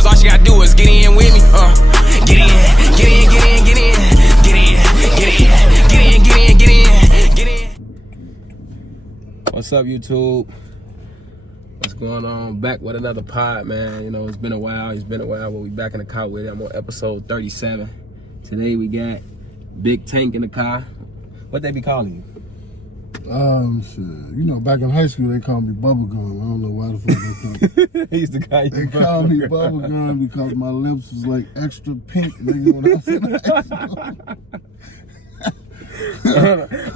rules, all she gotta do is get in with me. Get in, get in, get in, get in, get in, get in, get in, get in, get in, get in. What's up, YouTube? What's going on? Back with another pod, man. You know, it's been a while. But we back in the car with it. I'm on episode 37. Today we got Big Tank in the car. What they be calling you? Shit. You know, back in high school, they called me Bubblegum. I don't know why the fuck they called me. He used to call you They called me Bubblegum because my lips was like extra pink, nigga, when I was in high school.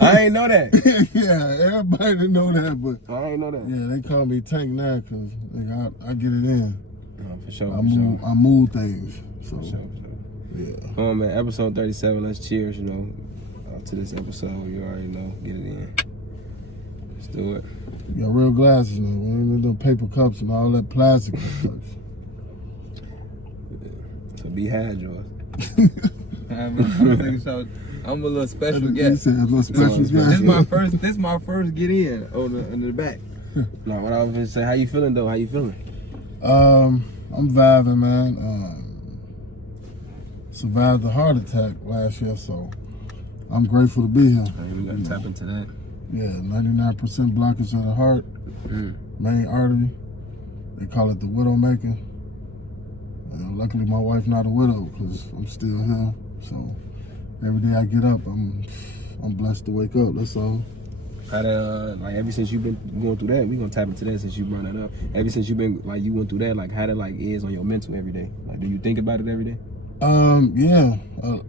I ain't know that. Yeah, everybody didn't know that, but I ain't know that. yeah, they call me Tank now because I get it in. For sure. I move things. So, For sure. yeah. Oh, man, episode 37. Let's cheers, you know, to this episode. You already know. Get it in. Let's do it. You got real glasses now. We ain't in them paper cups and all that plastic cups. So be had, George. I'm a little special He guest. said, a little special This guest. This is my first get in in the back. No, what I was gonna say, how you feeling though? How you feeling? I'm vibing, man. Survived the heart attack last year, so I'm grateful to be here. We gotta tap into that. Yeah, 99% blockage of the heart, main artery. They call it the widowmaker. Luckily, my wife not a widow because I'm still here. So every day I get up, I'm blessed to wake up. That's all. How like ever since you've been going through that, we gonna tap into that since you brought that up. Ever since you've been you went through that, like how that is on your mental every day. Like, do you think about it every day? Yeah,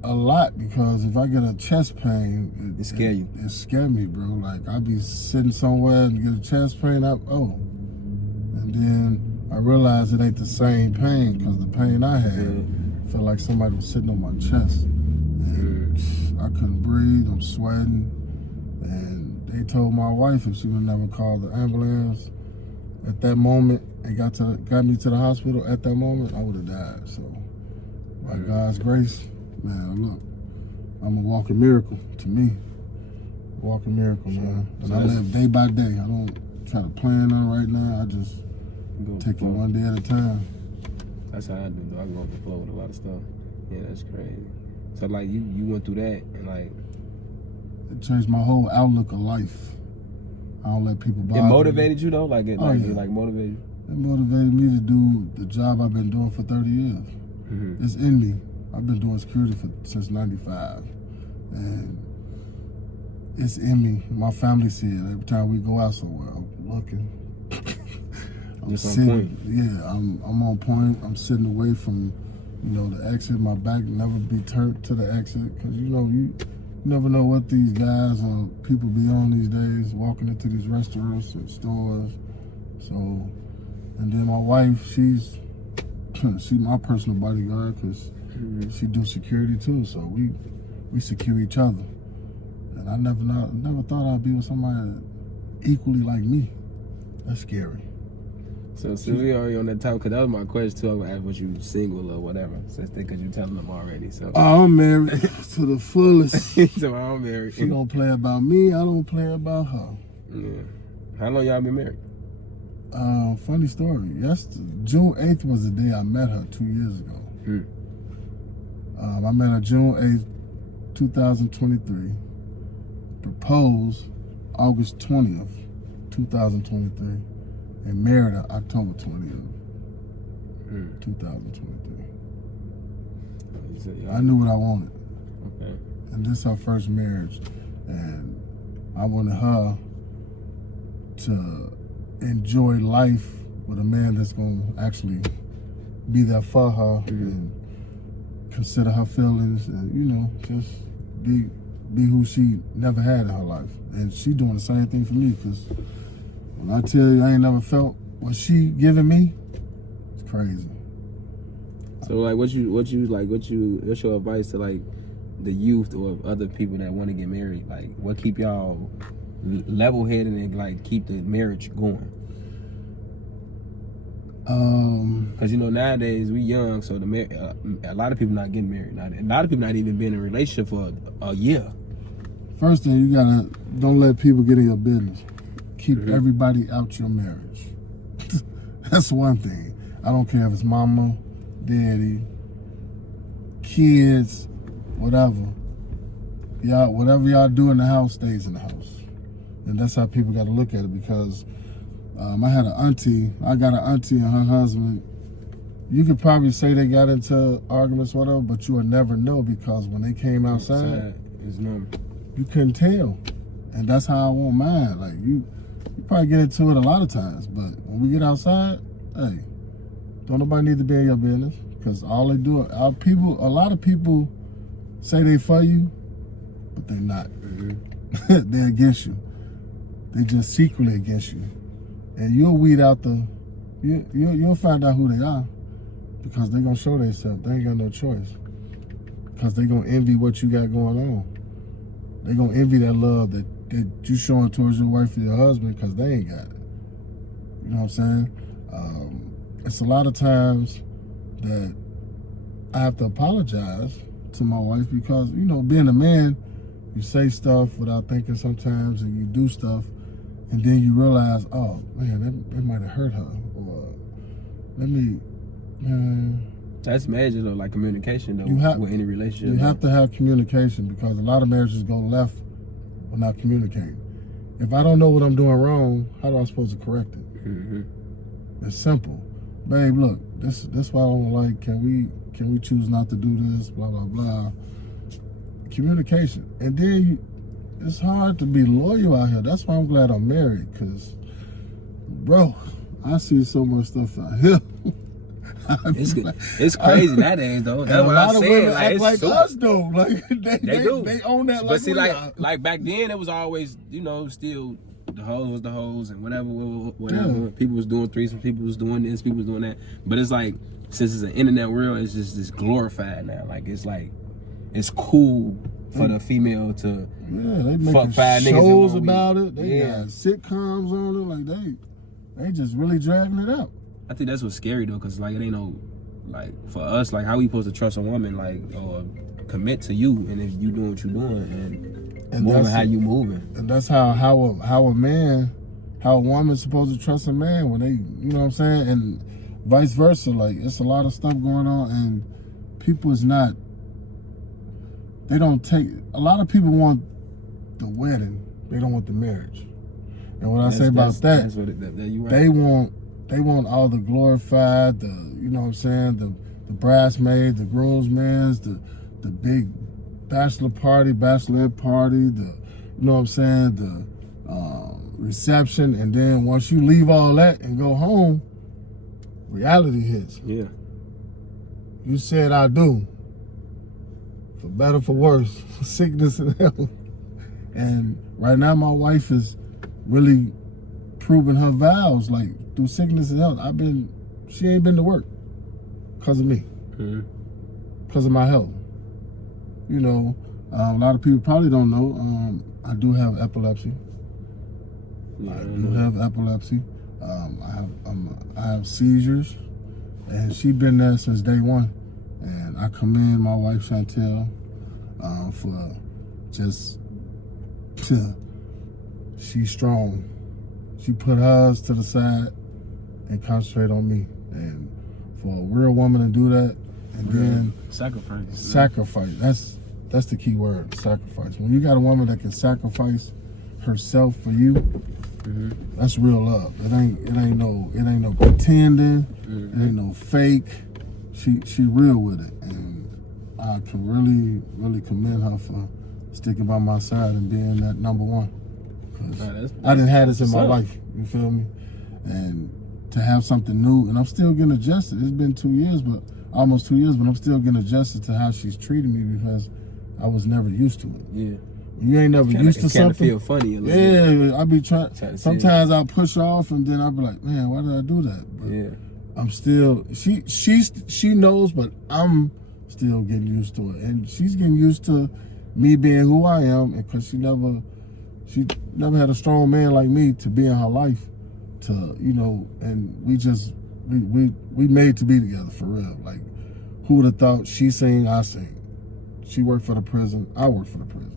a lot, because if I get a chest pain, It scare you. It scare me, bro. Like, I be sitting somewhere and get a chest pain, and then I realize it ain't the same pain, because the pain I had felt like somebody was sitting on my chest, and I couldn't breathe. I'm sweating, and they told my wife if she would never call the ambulance at that moment and got me to the hospital at that moment, I would have died. So, by God's grace, man, look, I'm a walking miracle to me. Walking miracle, man. And I live day by day. I don't try to plan on right now. I just take it one day at a time. That's how I do, though. I go with the flow with a lot of stuff. Yeah, that's crazy. So, like, you went through that, and, like... It changed my whole outlook of life. I don't let people bother It motivated you, though? Like, it motivated you? It motivated me to do the job I've been doing for 30 years. It's in me. I've been doing security since 95. And it's in me. My family see it every time we go out somewhere. I'm looking. I'm sitting. Yeah, I'm on point. I'm sitting away from, the exit. My back never be turned to the exit, because you never know what these guys or people be on these days, walking into these restaurants and stores. So, and then my wife, she's my personal bodyguard, because she do security too. So we secure each other. And I never thought I'd be with somebody equally like me. That's scary. So we already on that topic, because that was my question too. I was gonna ask what you single or whatever, because you telling them already. So I'm married to the fullest. So I'm married. She don't play about me. I don't play about her. Yeah. How long y'all been married? Funny story. June 8th was the day I met her 2 years ago. I met her June 8th, 2023. Proposed August 20th, 2023. And married her October 20th, 2023. I knew what I wanted. Okay. And this is our first marriage. And I wanted her to enjoy life with a man that's going to actually be there for her and consider her feelings and, just be who she never had in her life. And she doing the same thing for me, because when I tell you I ain't never felt what she giving me, it's crazy. So, like, what's your advice to, like, the youth or other people that want to get married? Like, what keep y'all level-headed and, like, keep the marriage going? Because, nowadays we young, so a lot of people not getting married. A lot of people not even been in a relationship for a year. First thing, you gotta don't let people get in your business. Keep everybody out your marriage. That's one thing. I don't care if it's mama, daddy, kids, whatever. Y'all, whatever y'all do in the house stays in the house. And that's how people got to look at it, because I got an auntie and her husband. You could probably say they got into arguments, whatever, but you would never know, because when they came outside, it's normal. you couldn't tell. And that's how I want mine. Like, you probably get into it a lot of times, but when we get outside, hey, don't nobody need to be in your business, because all they do, a lot of people say they for you, but they're not. Mm-hmm. They're against you. They just secretly against you. And you'll weed out you'll find out who they are, because they're going to show themselves. They ain't got no choice, because they're going to envy what you got going on. They're going to envy that love that you showing towards your wife or your husband, because they ain't got it. You know what I'm saying? It's a lot of times that I have to apologize to my wife, because, you know, being a man, you say stuff without thinking sometimes, and you do stuff, and then you realize, oh man, that might have hurt her, or That's major though, like communication though, with any relationship. You have to have communication, because a lot of marriages go left when not communicating. If I don't know what I'm doing wrong, how am I supposed to correct it? Mm-hmm. It's simple. Babe, look, this what I don't like. Can we choose not to do this? Blah blah blah. Communication. And then it's hard to be loyal out here. That's why I'm glad I'm married, because, bro, I see so much stuff out here. It's crazy nowadays though. That's what I'm saying. Like, it's like super. us though. Like they do. They own that. But see, we are. like back then, it was always, you know, still the hoes was the hoes, and whatever. Yeah. People was doing threesomes, people was doing this, people was doing that. But it's like, since it's an internet world, it's just glorified now. Like, it's cool for the female to they making fuck 5 niggas in shows 1 week. about it. They Yeah. got sitcoms on it. Like they just really dragging it out. I think that's what's scary though, cause like it ain't no, like for us, like how we supposed to trust a woman, like, or commit to you, and if you doing what you doing and moving how you moving. And that's how a woman's supposed to trust a man when they, you know what I'm saying, and vice versa. Like, it's a lot of stuff going on, and people is not. They don't take. A lot of people want the wedding. They don't want the marriage. And what I say about that, you right. They want all the glorified, you know what I'm saying, the bridesmaids, the groomsmen, the big bachelorette party, you know what I'm saying, the reception, and then once you leave all that and go home, reality hits. Yeah. You said I do, for better, for worse, for sickness and health. And right now my wife is really proving her vows, like, through sickness and health. She ain't been to work because of me, because of my health. You know, a lot of people probably don't know, I do have epilepsy. I have seizures, and she been there since day one. And I commend my wife Chantel for she's strong. She put hers to the side and concentrate on me. And for a real woman to do that, and then sacrifice. That's the key word, sacrifice. When you got a woman that can sacrifice herself for you, that's real love. It ain't no pretending. It ain't no fake. She real with it, and I can really commend her for sticking by my side and being that number one. I didn't have this in my life, you feel me? And to have something new, and I'm still getting adjusted. It's been almost 2 years, but I'm still getting adjusted to how she's treating me, because I was never used to it. Yeah. When you ain't never used to something. Feel funny a little bit. I be trying. Sometimes I'll push off, and then I'll be like, man, why did I do that? But I'm still. She knows, but I'm still getting used to it, and she's getting used to me being who I am, and because she never had a strong man like me to be in her life, to, you know, and we made to be together for real. Like, who would have thought? She sing, I sing. She worked for the prison, I work for the prison.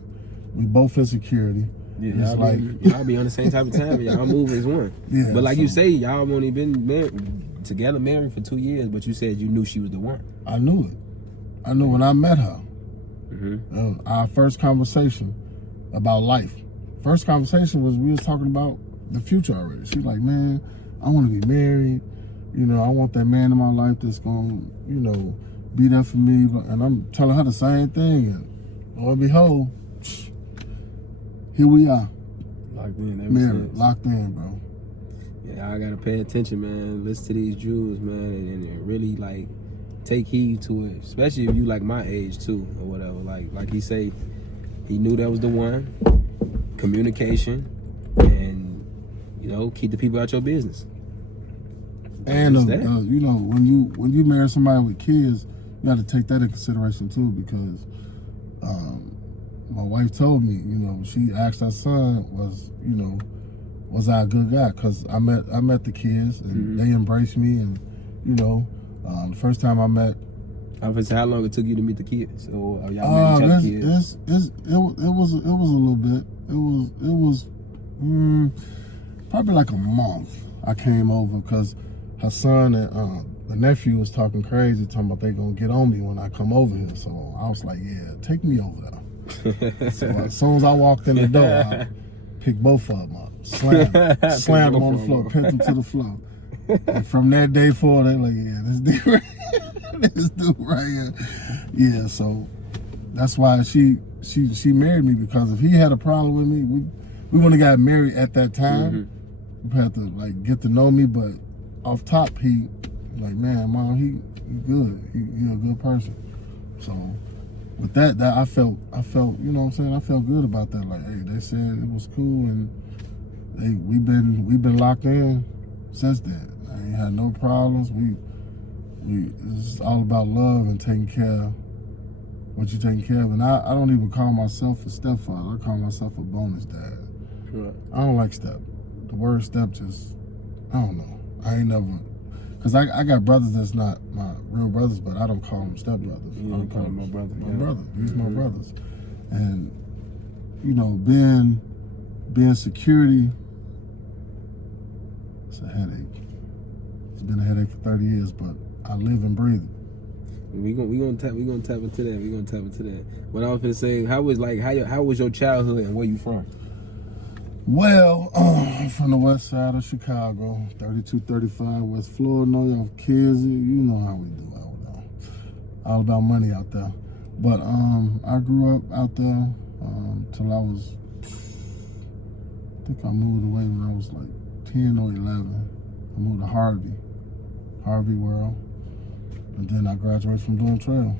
We both in security. Yeah, y'all be on the same type of time. Y'all move as one. Yeah, but like you say, y'all only been married, together, married for 2 years, but you said you knew she was the one. I knew it. I knew when I met her. Mm-hmm. Our first conversation about life. First conversation was we was talking about the future already. She was like, man, I want to be married. You know, I want that man in my life that's going to, you know, be there for me. And I'm telling her the same thing. And lo and behold, here we are. Locked in ever Married, since. locked in, bro. Yeah, I gotta pay attention, man. Listen to these Jews, man, and really like take heed to it. Especially if you like my age too, or whatever. Like he say, he knew that was the one. Communication, and you know, keep the people out your business. And Just that. you know, when you marry somebody with kids, you got to take that in consideration too, because my wife told me, you know, she asked her son was I a good guy? Because I met the kids and they embraced me, and you know, the first time I met. I was how long it took you to meet the kids? Or y'all met each other kids? It was a little bit. It was probably like a month. I came over because her son and the nephew was talking crazy, talking about they gonna get on me when I come over here. So I was like, yeah, take me over there. So as soon as I walked in the door, I picked both of them up, slammed them on the floor, pinned them to the floor. And from that day forward, they like, yeah, this dude right here. Yeah, so that's why she married me, because if he had a problem with me, we wouldn't have got married at that time. We had to like get to know me, but off top, he like, man, mom, he good. He a good person. So with that I felt, you know what I'm saying? I felt good about that. Like, hey, they said it was cool, and we've been locked in since then. I ain't had no problems. It's all about love and taking care of what you're taking care of. And I don't even call myself a stepfather. I call myself a bonus dad. Right. I don't like step. The word step just, I don't know. I ain't never, because I got brothers that's not my real brothers, but I don't call them step brothers. You don't call them my brother. My Yeah. brother. These my brothers. And, you know, being security, it's a headache. It's been a headache for 30 years, but I live and breathe it. We gonna tap into that. What I was gonna say, how was your childhood and where you from? Well, I'm from the west side of Chicago, 3235 West Florida, New York, Kizzy. You know how we do out there. All about money out there. But I grew up out there till I was, I think I moved away when I was like 10 or 11. I moved to Harvey World. And then I graduated from Blue Trail.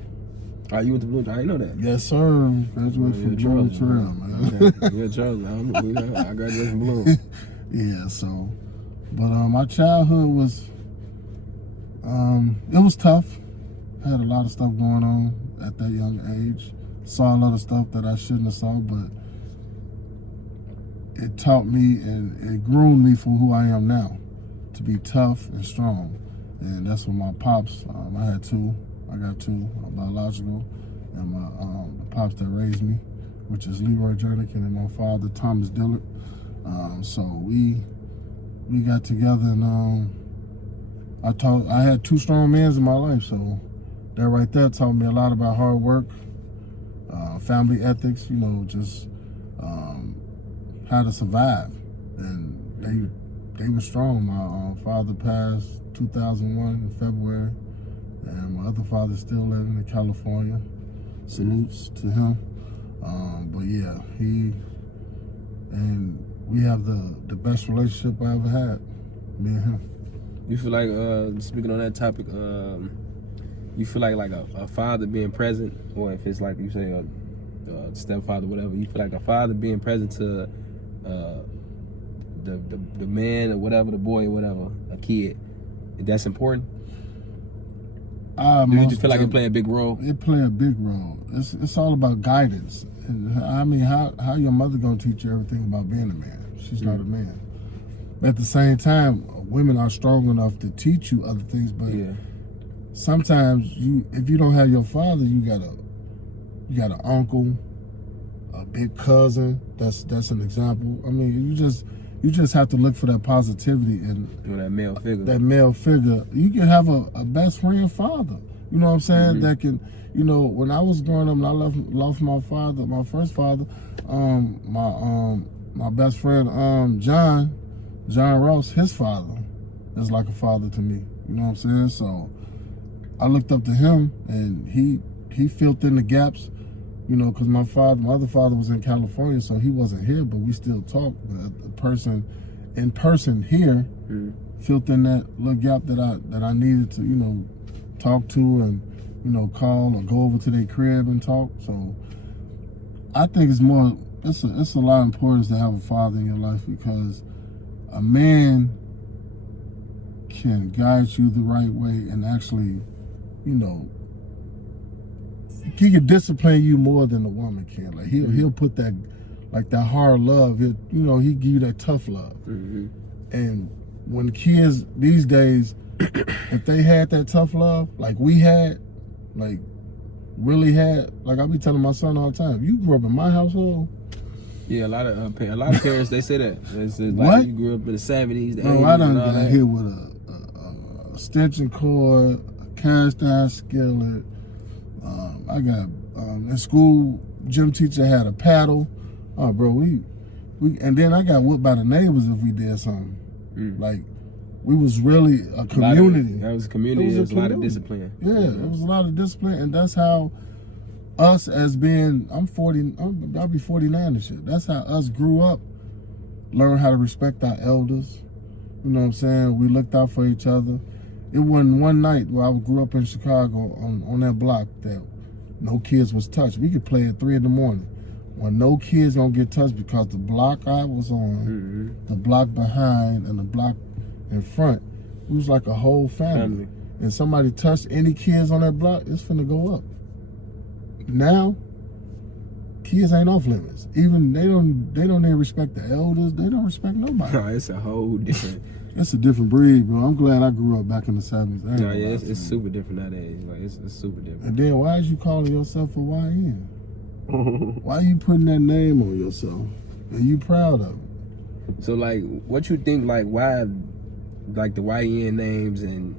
Oh, you went to Blue Trail? I didn't know that. Yes, sir. Graduated from Blue Trail, man. Okay. You're Charles. I graduated from Blue. Yeah, so, but my childhood was, it was tough. I had a lot of stuff going on at that young age. Saw a lot of stuff that I shouldn't have saw, but it taught me and it groomed me for who I am now, to be tough and strong. And that's what my pops, I had two. I got two, biological, and my the pops that raised me, which is Leroy Jernigan, and my father, Thomas Dillard. So we got together, and I had two strong men in my life. So that right there taught me a lot about hard work, family ethics. You know, just how to survive. And they were strong. My father passed 2001 in February. And my other father's still living in California. Salutes to him. But yeah, we have the best relationship I ever had, me and him. You feel like, speaking on that topic, you feel like a father being present, or if it's like you say a stepfather, whatever, you feel like a father being present to the man or whatever, the boy or whatever, a kid, that's important? Do you feel like it play a big role? It play a big role. It's all about guidance. And I mean, how your mother gonna teach you everything about being a man? She's not a man. But at the same time, women are strong enough to teach you other things. But sometimes if you don't have your father, you got an uncle, a big cousin. That's an example. I mean, You just have to look for that positivity and When that male figure. that male figure. You can have a best friend father. You know what I'm saying? That can, you know, when I was growing up and I lost my father, my first father, my best friend, John Ross, his father is like a father to me. You know what I'm saying? So I looked up to him, and he filled in the gaps. You know, because my other father was in California, so he wasn't here, but we still talk. But in person here, filled in that little gap that I needed to, you know, talk to and, you know, call or go over to their crib and talk. So I think it's a lot of importance to have a father in your life, because a man can guide you the right way and actually, you know, he can discipline you more than a woman can. Like he'll put that, like that hard love. He give you that tough love. And when kids these days, if they had that tough love, like we had, like really had, like I be telling my son all the time, you grew up in my household. Yeah, a lot of parents, they say that. It's like What? you grew up in the 70s, the 80s. No, I done and all got that. hit with a extension cord, a cast iron skillet. I got in school, gym teacher had a paddle. Oh, bro, we and then I got whooped by the neighbors if we did something. Like we was really a community. That was a community. There was a lot of community. discipline. Yeah, it was a lot of discipline, and that's how us as being. I'll be 49 and shit. That's how us grew up. Learn how to respect our elders. You know what I'm saying? We looked out for each other. It wasn't one night where I grew up in Chicago on that block that no kids was touched. We could play at 3 in the morning. When no kids gonna get touched, because the block I was on, the block behind, and the block in front, it was like a whole family. And somebody touched any kids on that block, it's finna go up. Now, kids ain't off limits. Even they don't even respect the elders. They don't respect nobody. No, it's a whole different. It's a different breed, bro. I'm glad I grew up back in the 70s. No, yeah, it's super different nowadays. Like it's super different. And then why is you calling yourself a YN? Why are you putting that name on yourself? And you proud of it? So like, what you think? Like, why, like the YN names, and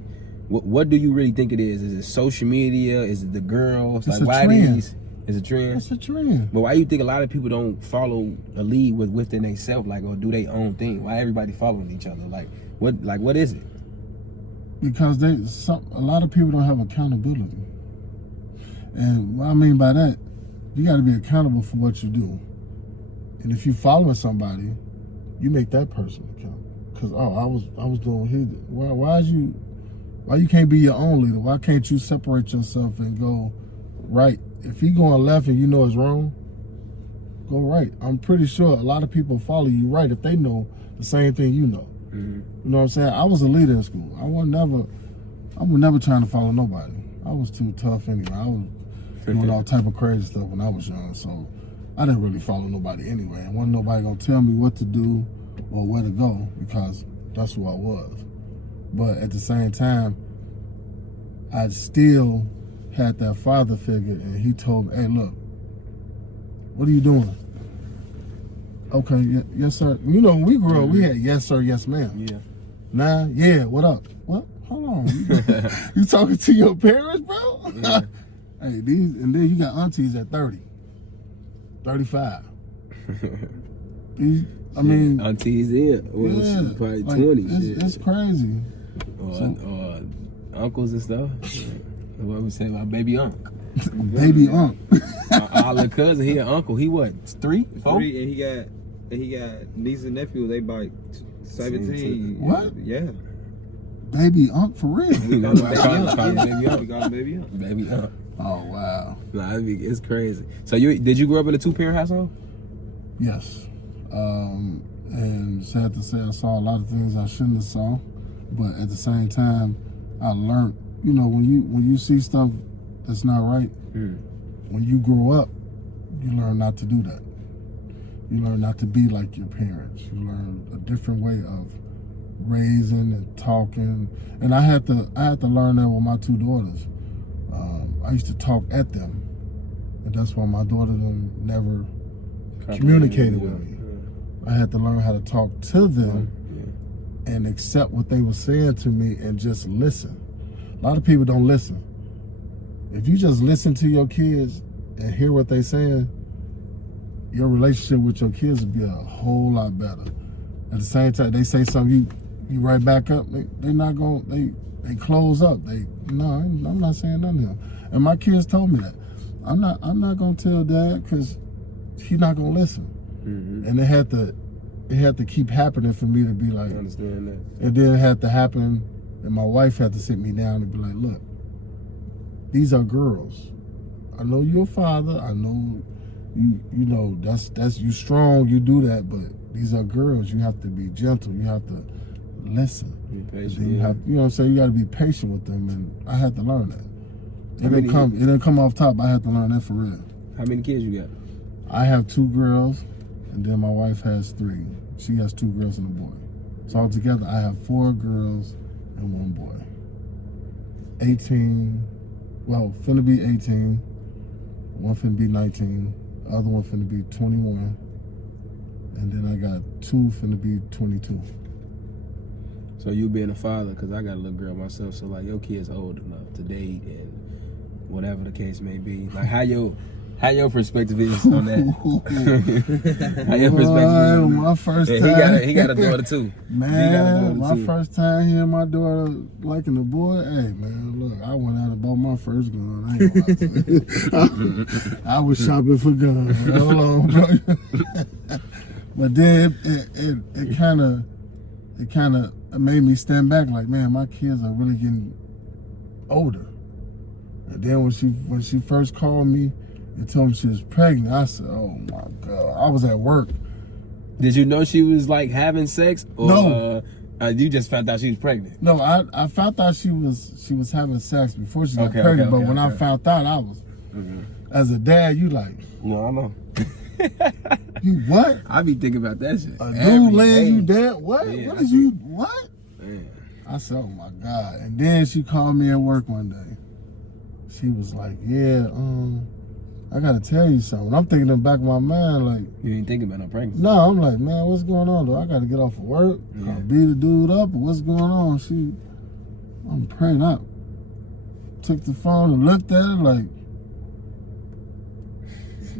what do you really think it is? Is it social media? Is it the girls? It's like, a why trend. these? It's a trend. It's a trend. But why you think a lot of people don't follow a lead within themselves, like, or do their own thing? Why everybody following each other? Like, what is it? Because a lot of people don't have accountability. And what I mean by that, you got to be accountable for what you do. And if you following somebody, you make that person accountable. Because I was doing what he did. Why you can't be your own leader? Why can't you separate yourself and go right? If you going left and you know it's wrong, go right. I'm pretty sure a lot of people follow you right if they know the same thing you know. You know what I'm saying? I was a leader in school. I was never trying to follow nobody. I was too tough anyway. I was doing all type of crazy stuff when I was young, so I didn't really follow nobody anyway. And wasn't nobody gonna tell me what to do or where to go, because that's who I was. But at the same time, I still had that father figure, and he told me, hey, look, what are you doing? Okay, yes, sir. You know, when we grew up, we had yes, sir, yes, ma'am. Yeah. Nah, yeah, what up? What? Hold on. You talking to your parents, bro? Yeah. Hey, and then you got aunties at 30, 35. I mean, aunties in, yeah, probably like, 20. It's crazy. Or uncles and stuff. What we say about baby unc? Baby unc. Our little cousin, he an uncle. He what? 3, 4? 3, and he got niece and nephew. They about 17. What? Yeah. Baby unc for real? We call him baby Call unc. him baby We unc. call him baby unc. Baby unc. Oh wow. Nah, it's crazy. So did you grow up in a 2-parent household? Yes. And sad to say, I saw a lot of things I shouldn't have saw, but at the same time, I learned. You know, when you see stuff that's not right, when you grow up, you learn not to do that. You learn not to be like your parents. You learn a different way of raising and talking. And I had to learn that with my 2 daughters. I used to talk at them, and that's why my daughter never communicated with me. I had to learn how to talk to them and accept what they were saying to me and just listen. A lot of people don't listen. If you just listen to your kids and hear what they're saying, your relationship with your kids will be a whole lot better. At the same time, they say something, you right back up. They're not going. They close up. I'm not saying nothing to them. And my kids told me that. I'm not gonna tell Dad because he's not gonna listen. Mm-hmm. And it had to keep happening for me to be like. I understand that. And then it had to happen, and my wife had to sit me down and be like, look, these are girls. I know you're a father. I know you know that's you strong. You do that, but these are girls. You have to be gentle. You have to listen. Be patient. You have, you know what I'm saying? You got to be patient with them, and I had to learn that. It didn't come off top. I had to learn that for real. How many kids you got? I have 2 girls, and then my wife has 3. She has 2 girls and a boy. So altogether, I have 4 girls and 1 boy. 18, well, finna be 18. One finna be 19. The other one finna be 21. And then I got 2 finna be 22. So you being a father, because I got a little girl myself, so like your kid's old enough to date and whatever the case may be. Like how your perspective is on that? How your perspective is? My first time. He got a daughter too. Man, my first time hearing my daughter liking the boy, hey man, look, I went out and bought my first gun. I ain't gonna lie to you. I was shopping for guns. Hold on, bro. But then it kind of made me stand back like, man, my kids are really getting older. And then when she first called me and told me she was pregnant, I said, oh my God. I was at work. Did you know she was like having sex? Or, No. You just found out she was pregnant? No, I found out she was having sex before she got pregnant. But when I found out, I was, as a dad, you like. No, I know. You what? I be thinking about that shit. A dude laying you dead? What? Yeah, What is you? What? Man. I said, oh my God. And then she called me at work one day. She was like, yeah, I gotta tell you something. I'm thinking in the back of my mind, like, You ain't thinking about no pregnancy? no, I'm like, man, what's going on though? I gotta get off of work. Yeah. I'll beat the dude up, or what's going on? I'm praying up. Took the phone and looked at it like,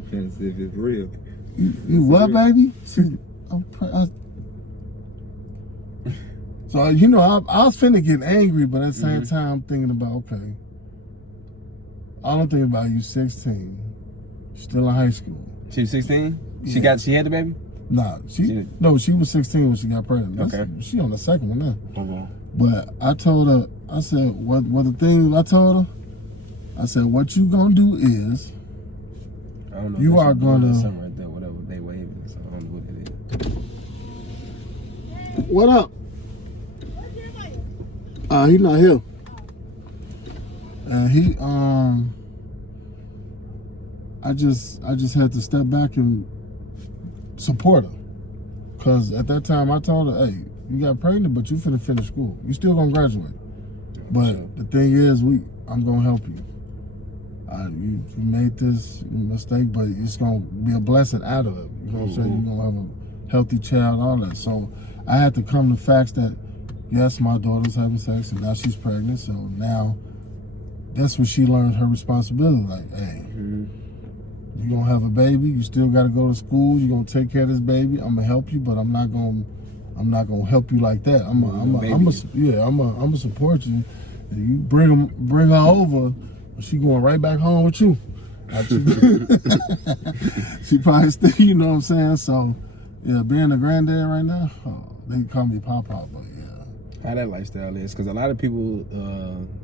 Trying to see if it's real. you what, baby? So, you know, I was finna get angry, but at the same time, I'm thinking about, okay, all I'm thinking about, you 16, still in high school. She was 16? Yeah. She had the baby? Nah, she was 16 when she got pregnant. She on the second one now. Okay. But I told her, I said, what the thing I told her, I said, what you gonna do is, I don't know. You are gonna- something right there, whatever they waving. So I don't know what it is. what up? He not here. And he, I just had to step back and support her. Cause at that time I told her, hey, you got pregnant, but you finna finish school. You still gonna graduate. But the thing is, I'm gonna help you. You made this mistake, but it's gonna be a blessing out of it. You know what I'm saying? You're gonna have a healthy child, all that. So I had to come to facts that, yes, my daughter's having sex and now she's pregnant. So now that's when she learned her responsibility. Like, hey, you're gonna have a baby. You still gotta go to school. You're gonna take care of this baby. I'm gonna help you, but I'm not gonna help you like that. I'm gonna support you. And you bring her over. She going right back home with you. She probably still, you know what I'm saying? So, yeah, being a granddad right now, they call me Papa, but yeah. How that lifestyle is, because a lot of people.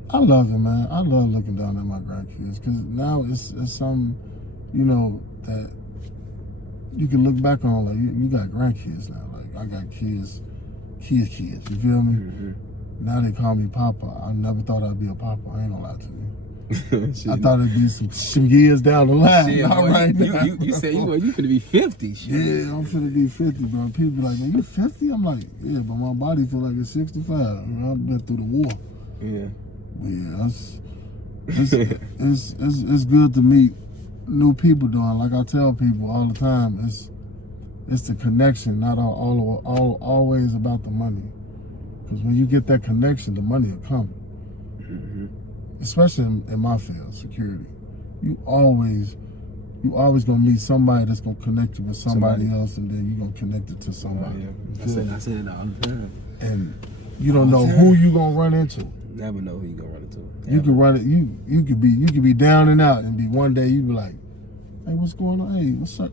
I love it, man. I love looking down at my grandkids, because now it's something, you know, that you can look back on. Like, you got grandkids now. Like, I got kids. You feel me? Now they call me Papa. I never thought I'd be a Papa. I ain't gonna lie to you. I thought it'd be some years down the line. Shit, not boy, right now. you said you finna be 50. Shit. Yeah, I'm finna be 50, bro. People be like, man, you 50? I'm like, yeah, but my body feel like it's 65. You know, I've been through the war. Yeah. But yeah, it's good to meet new people, doing. Like I tell people all the time, it's the connection, not all always about the money. Because when you get that connection, the money will come. Especially in my field, security. You always gonna meet somebody that's gonna connect you with somebody else, and then you're gonna connect it to somebody. I said it all the time. And you don't know who you gonna run into. Never know who you gonna run into. You could run it. You could be down and out, and be one day you be like, "Hey, what's going on? Hey, what's up?"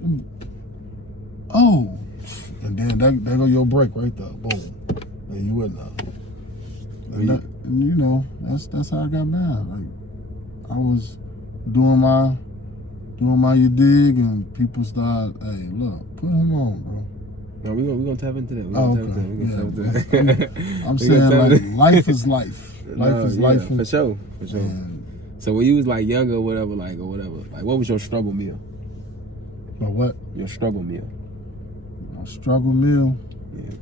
Oh, and then there go your break right there. Boom, and you wouldn't know. And you know, that's how I got mad. Like I was doing my you dig, and people start, hey, look, put him on, bro. No, we gonna tap into that. I'm saying like life is life. Life is life. For sure. So when you was like younger or whatever, like what was your struggle meal? But what? Your struggle meal. My struggle meal. Yeah.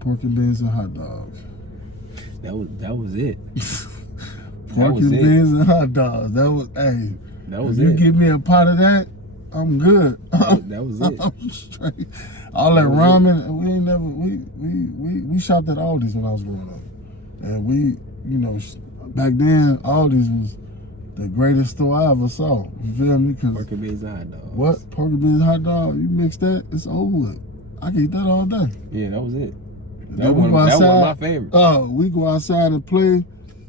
Pork and beans and hot dogs. That was it. Pork and beans and hot dogs. That was it. You give me a pot of that, I'm good. That was it. I'm straight. All that ramen, we shopped at Aldi's when I was growing up, and we, you know, back then Aldi's was the greatest store I ever saw. You feel me? Cause pork and beans and hot dogs. What? Pork and beans and hot dog? You mix that, it's over with. I can eat that all day. Yeah, that was it. That was one of my favorites. Oh, we go outside and play,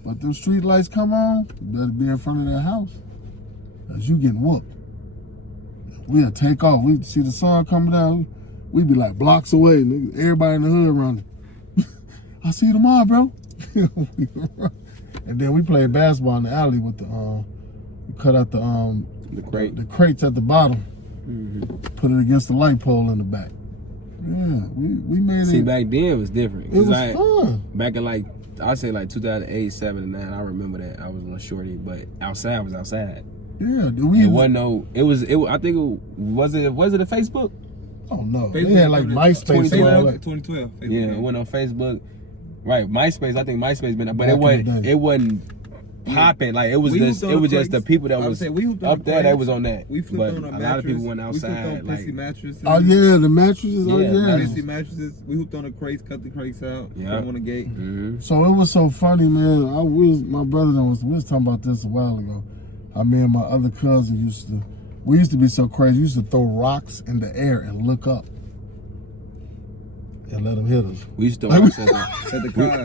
but them street lights come on, you better be in front of that house, cause you getting whooped. We'll take off. We see the sun coming down. We be like blocks away. Nigga. Everybody in the hood running. I see you tomorrow, bro. And then we played basketball in the alley with the we cut out the crates at the bottom. Put it against the light pole in the back. Yeah, we made it. See, back then it was different. It was fun. Back in like, I'd say like 2008, 7, and 9. I remember that. I was a little shorty, but outside was outside. Yeah, it wasn't no. It was. I think was it a Facebook? Oh no, Facebook, they had like MySpace. 2012. Yeah, it went on Facebook. Right, MySpace. I think MySpace been, but it wasn't popping. Like it was just the people that was up there that was on that. We flipped on a lot of people went outside. We flipped on mattresses. Oh yeah, the mattresses. Yeah, pissy mattresses. We hooped on the crates, cut the crates out, put them on the gate. So it was so funny, man. My brother we was talking about this a while ago. Me and my other cousin we used to be so crazy. We used to throw rocks in the air and look up and let them hit us. We used to throw rocks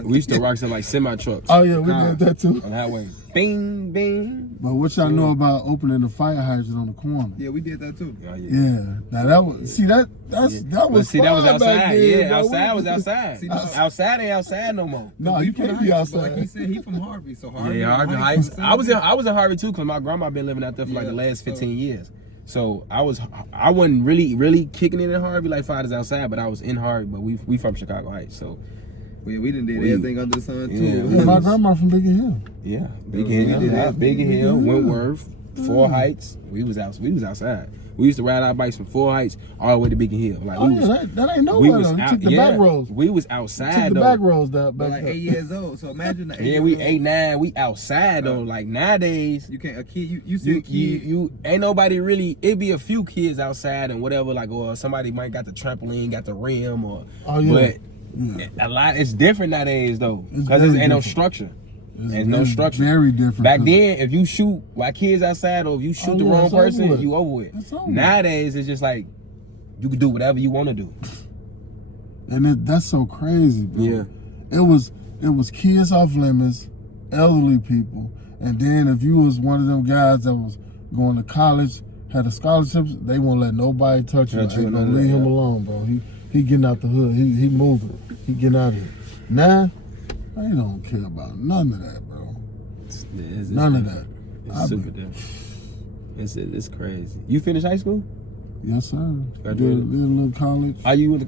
we used to throw rocks at like semi trucks. Oh yeah, we did that too. On that way, bing, bing. But what y'all know about opening the fire hydrant on the corner? Yeah, we did that too. Yeah. Now that was that was that was outside. Then, outside was outside. See, outside ain't outside no more. No, you can't be outside. Like he said, he from Harvey, so Harvey. Yeah, Harvey Heights. I was in Harvey too, cause my grandma been living out there for like the last 15 years. So I wasn't really kicking it in Harvey like fathers outside, but I was in Harvey. But we from Chicago Heights, so we done did everything under the sun too. Yeah, my grandma from Biggin Hill. Yeah, Biggin Hill, Wentworth, Four Heights. We was outside. We used to ride our bikes from Four Heights all the way to Biggin Hill. Like that ain't nowhere. We took the back roads. We was outside. Took the back roads back like 8 years old. So imagine that. Yeah, we 8, 9. We outside though. Like nowadays, you can't. A kid. You see a kid. You ain't nobody really. It be a few kids outside and whatever. Like or somebody might got the trampoline, got the rim, or but a lot. It's different nowadays though, because there ain't no structure. There's no structure. Very different. Back then, if you shoot while kids outside, or if you shoot the wrong person, you over with. Nowadays, it's just like you can do whatever you want to do. And that's so crazy, bro. Yeah. It was kids off limits, elderly people, and then if you was one of them guys that was going to college, had a scholarship, they won't let nobody touch you. Hey, bro, leave him alone, bro. He getting out the hood. He moving. He getting out of here. Now, I don't care about none of that, bro. None of that. It's super different. It's crazy. You finished high school? Yes, sir. Graduated? Did a little college. You said you went to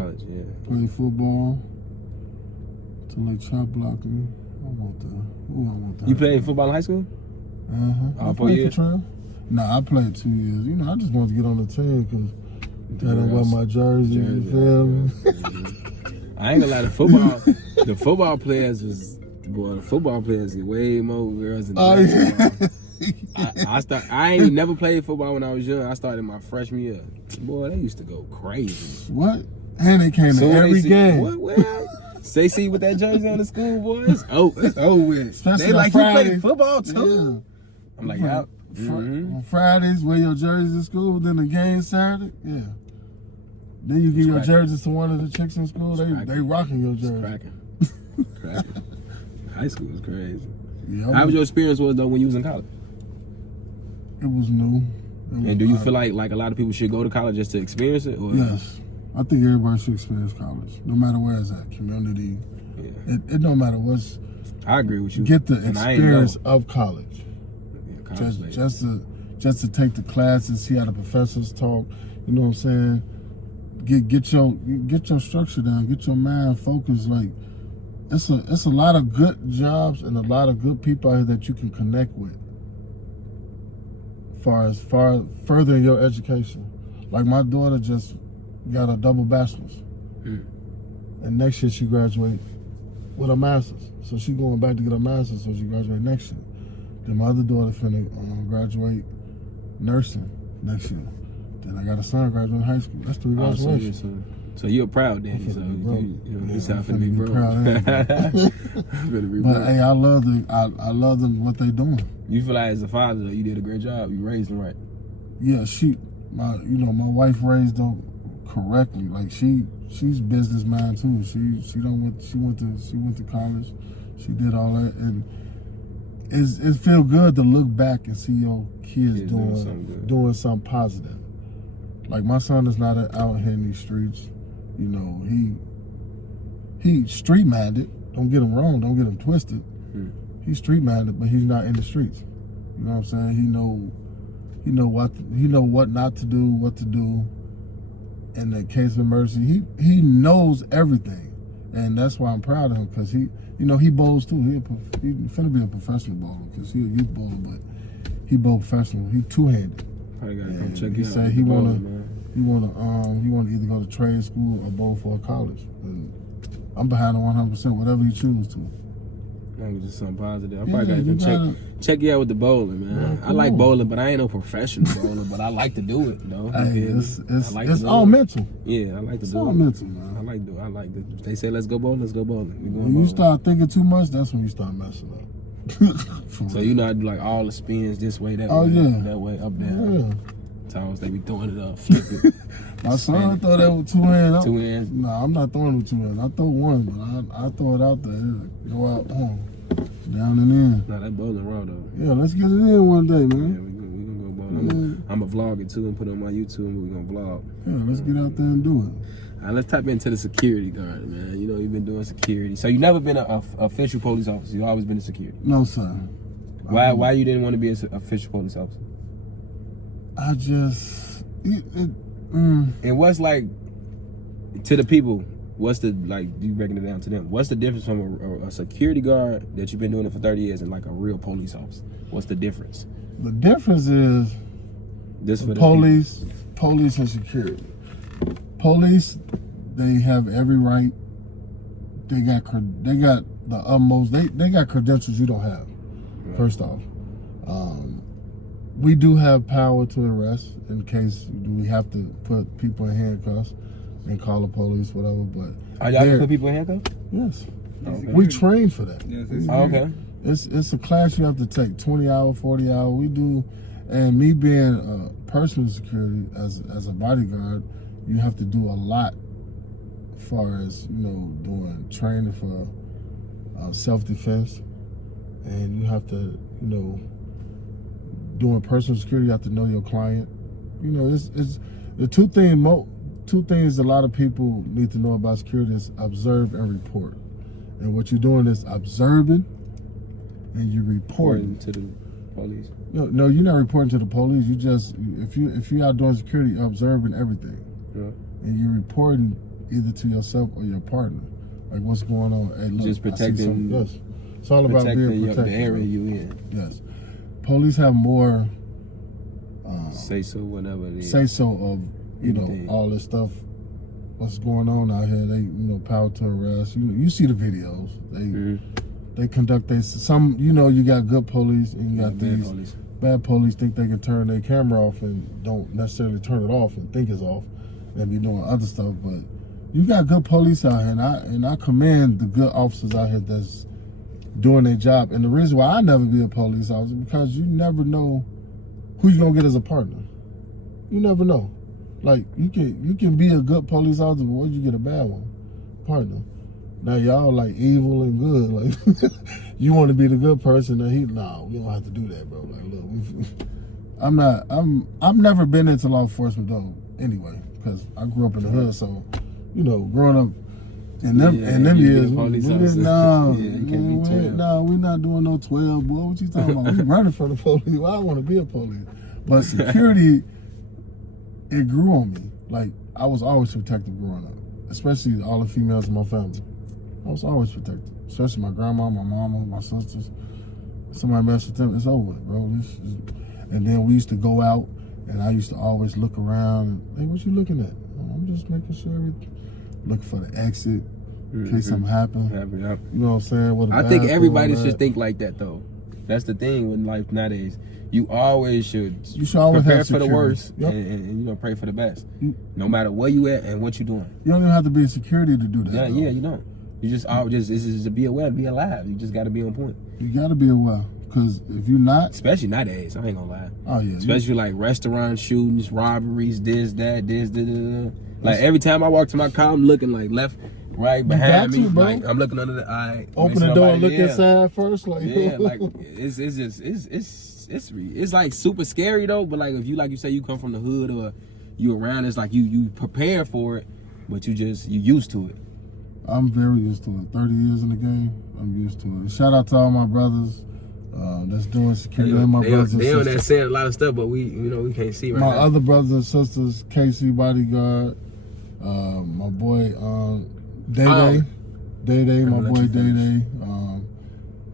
college, yeah. Played football till they chop blocked me. I want that. You played football in high school? I 4 years? For trail. Nah, I played 2 years. You know, I just wanted to get on the team because I didn't wear my jersey. You feel me? I ain't gonna lie, the football players get way more girls than the basketball. I ain't never played football when I was young. I started my freshman year. Boy, they used to go crazy. What? And they came to Soon every they see- game. What? They see with that jersey on the school, boy. It's over with. Especially They on like, you Friday. play football too? Yeah. I'm like, yeah. On Fridays, wear your jerseys in school. Then the game Saturday, yeah. Then you give your jerseys to one of the chicks in school. They rocking your jersey. Cracking. High school was crazy. Yeah, How was your experience though when you was in college? It was new. And do you feel like a lot of people should go to college just to experience it? Or? Yes. I think everybody should experience college, no matter where it's at. Community. Yeah. It don't matter what's. I agree with you. Get the And I ain't experience know. of college. Yeah, college Just to take the classes, see how the professors talk. You know what I'm saying? Get your structure down. Get your mind focused. Like it's a lot of good jobs and a lot of good people out here that you can connect with. Far furthering your education. Like my daughter just got a double bachelor's, and next year she graduate with a master's. So she going back to get a master's, so she graduate next year. Then my other daughter finna graduate nursing next year. Then I got a son graduating high school. That's 3 graduations. So you're proud then. So you sound finna be broke. But hey, I love them what they doing. You feel like as a father, you did a great job. You raised them right. Yeah, my wife raised them correctly. Like she's business mind too. She went to college. She did all that, and it feel good to look back and see your kids doing something positive. Like my son is not out here in these streets. You know, he street minded. Don't get him wrong. Don't get him twisted. He's street minded, but he's not in the streets. You know what I'm saying? He know what not to do, what to do. In the case of emergency, he knows everything, and that's why I'm proud of him because he bowls too. He finna be a professional bowler because he a youth bowler, but he bowl professional. He two-handed. Probably gotta come check He you out. said he wanna either go to trade school or bowl for a college. And I'm behind him 100%, whatever he chooses to. That was just something positive. I probably gotta check you out with the bowling, man. Yeah, I like bowling, but I ain't no professional bowler. But I like to do it, though. Hey, it's all mental. Yeah, I like to It's do all it. mental, man. I like to. If they say let's go bowling, let's go bowling. We going When you bowling. start thinking too much, that's when you start messing up. So you know I do like all the spins this way, that Oh, way, yeah. that way, up there. Yeah. Times they be throwing it up, flip it. My son throw that with 2 hands. Two hands. Nah, I'm not throwing with 2 hands. I throw one, but I throw it out there. It'll go out down and in. Nah, that bowling raw though. Yeah, let's get it in one day, Yeah, man. we gonna go bowling. I'm gonna vlog it too and put it on my YouTube. And we gonna vlog. Yeah, let's get out there and do it. All right, let's tap into the security guard, man. You know, you've been doing security. So you never been an official police officer. You always been a security. No, sir. Why you didn't want to be an official police officer? I just And what's like to the people? What's the you breaking it down to them? What's the difference from a security guard that you've been doing it for 30 years and like a real police officer? What's the difference? the difference is This for the police and security. Police, they have every right. They got the utmost. They got credentials you don't have. Right. First off, we do have power to arrest in case we have to put people in handcuffs and call the police, whatever. But y'all can put people in handcuffs? yes, Okay. we train for that. Yes, it's Oh, okay. It's a class you have to take, 20 hour, 40 hour. We do, and me being personal security as a bodyguard, you have to do a lot as far as, doing training for self-defense, and you have to, doing personal security, you have to know your client. It's the two things a lot of people need to know about security is observe and report. And what you're doing is observing and you're reporting. To the police. No, you're not reporting to the police. You just, if you're out doing security, you're observing everything. Yeah. And you're reporting either to yourself or your partner. Like what's going on. Hey, look, Just I see protecting- something. Yes. It's all about being protected. the area you in. Yes. Police have more Say so, whatever it is. say so of, Anything. all this stuff. What's going on out here? They, power to arrest. You see the videos. They conduct some. You got good police and you got bad these police. bad police think they can turn their camera off and don't necessarily turn it off and think it's off and be doing other stuff. But you got good police out here, and I commend the good officers out here that's doing their job. And the reason why I never be a police officer because you never know who you gonna get as a partner. You never know. Like you can be a good police officer, but what you get a bad one? Partner. Now y'all like evil and good. Like you want to be the good person, and we don't have to do that, bro. Like look, I've never been into law enforcement though. Anyway, because I grew up in the hood, so growing up in them years, we're not doing no 12, boy. What you talking about? We running from the police. Well, I want to be a police, but security, it grew on me. Like I was always protected growing up, especially all the females in my family. I was always protected, especially my grandma, my mama, my sisters. Somebody mess with them, it's over, bro. And then we used to go out, and I used to always look around. And, hey, what you looking at? I'm just making sure looking for the exit in case something happen. You know what I'm saying? I think everybody should think like that, though. That's the thing with life nowadays. You always should. You should always prepare for the worst and pray for the best. No matter where you at and what you doing. You don't even have to be in security to do that. Yeah, you don't. You just this is to be aware, to be alive. You just got to be on point. You got to be aware, because if you're not, especially nowadays, I ain't gonna lie. Oh yeah. Especially like restaurant shootings, robberies, this. Like every time I walk to my car, I'm looking like left, right behind me. Bro. Like I'm looking under the eye. Open the door and look inside first. Like like it's like super scary though. But like if you you say you come from the hood or you around, it's like you prepare for it, but you used to it. I'm very used to it. 30 years in the game, I'm used to it. Shout out to all my brothers that's doing security. They my brothers and they on sisters. that saying a lot of stuff, but we can't see right my now. other brothers and sisters, Casey Bodyguard, my boy Day Day, my boy Day Day,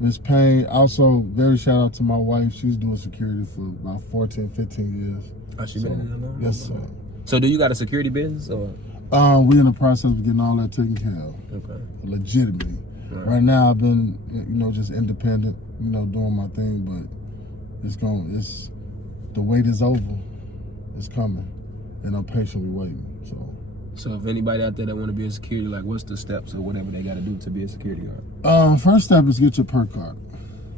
Miss Payne. Also, very shout out to my wife. She's doing security for about 14, 15 years. Oh, she been in there long? Yes, sir. So do you got a security business or? We in the process of getting all that taken care of. Okay. Legitimately. Right now I've been, just independent, doing my thing, but it's the wait is over. It's coming. And I'm patiently waiting. So if anybody out there that want to be a security, like what's the steps or whatever they got to do to be a security guard? First step is get your perk card.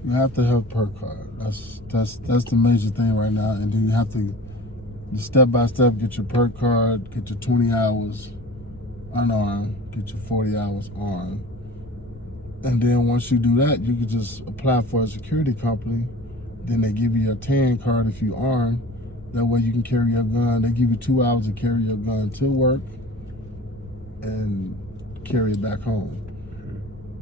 You have to have a perk card. That's the major thing right now. And then you have to step by step get your perk card, get your 20 hours unarmed, get your 40 hours armed. And then once you do that, you can just apply for a security company. Then they give you your tan card if you armed. That way you can carry your gun. They give you 2 hours to carry your gun to work and carry it back home.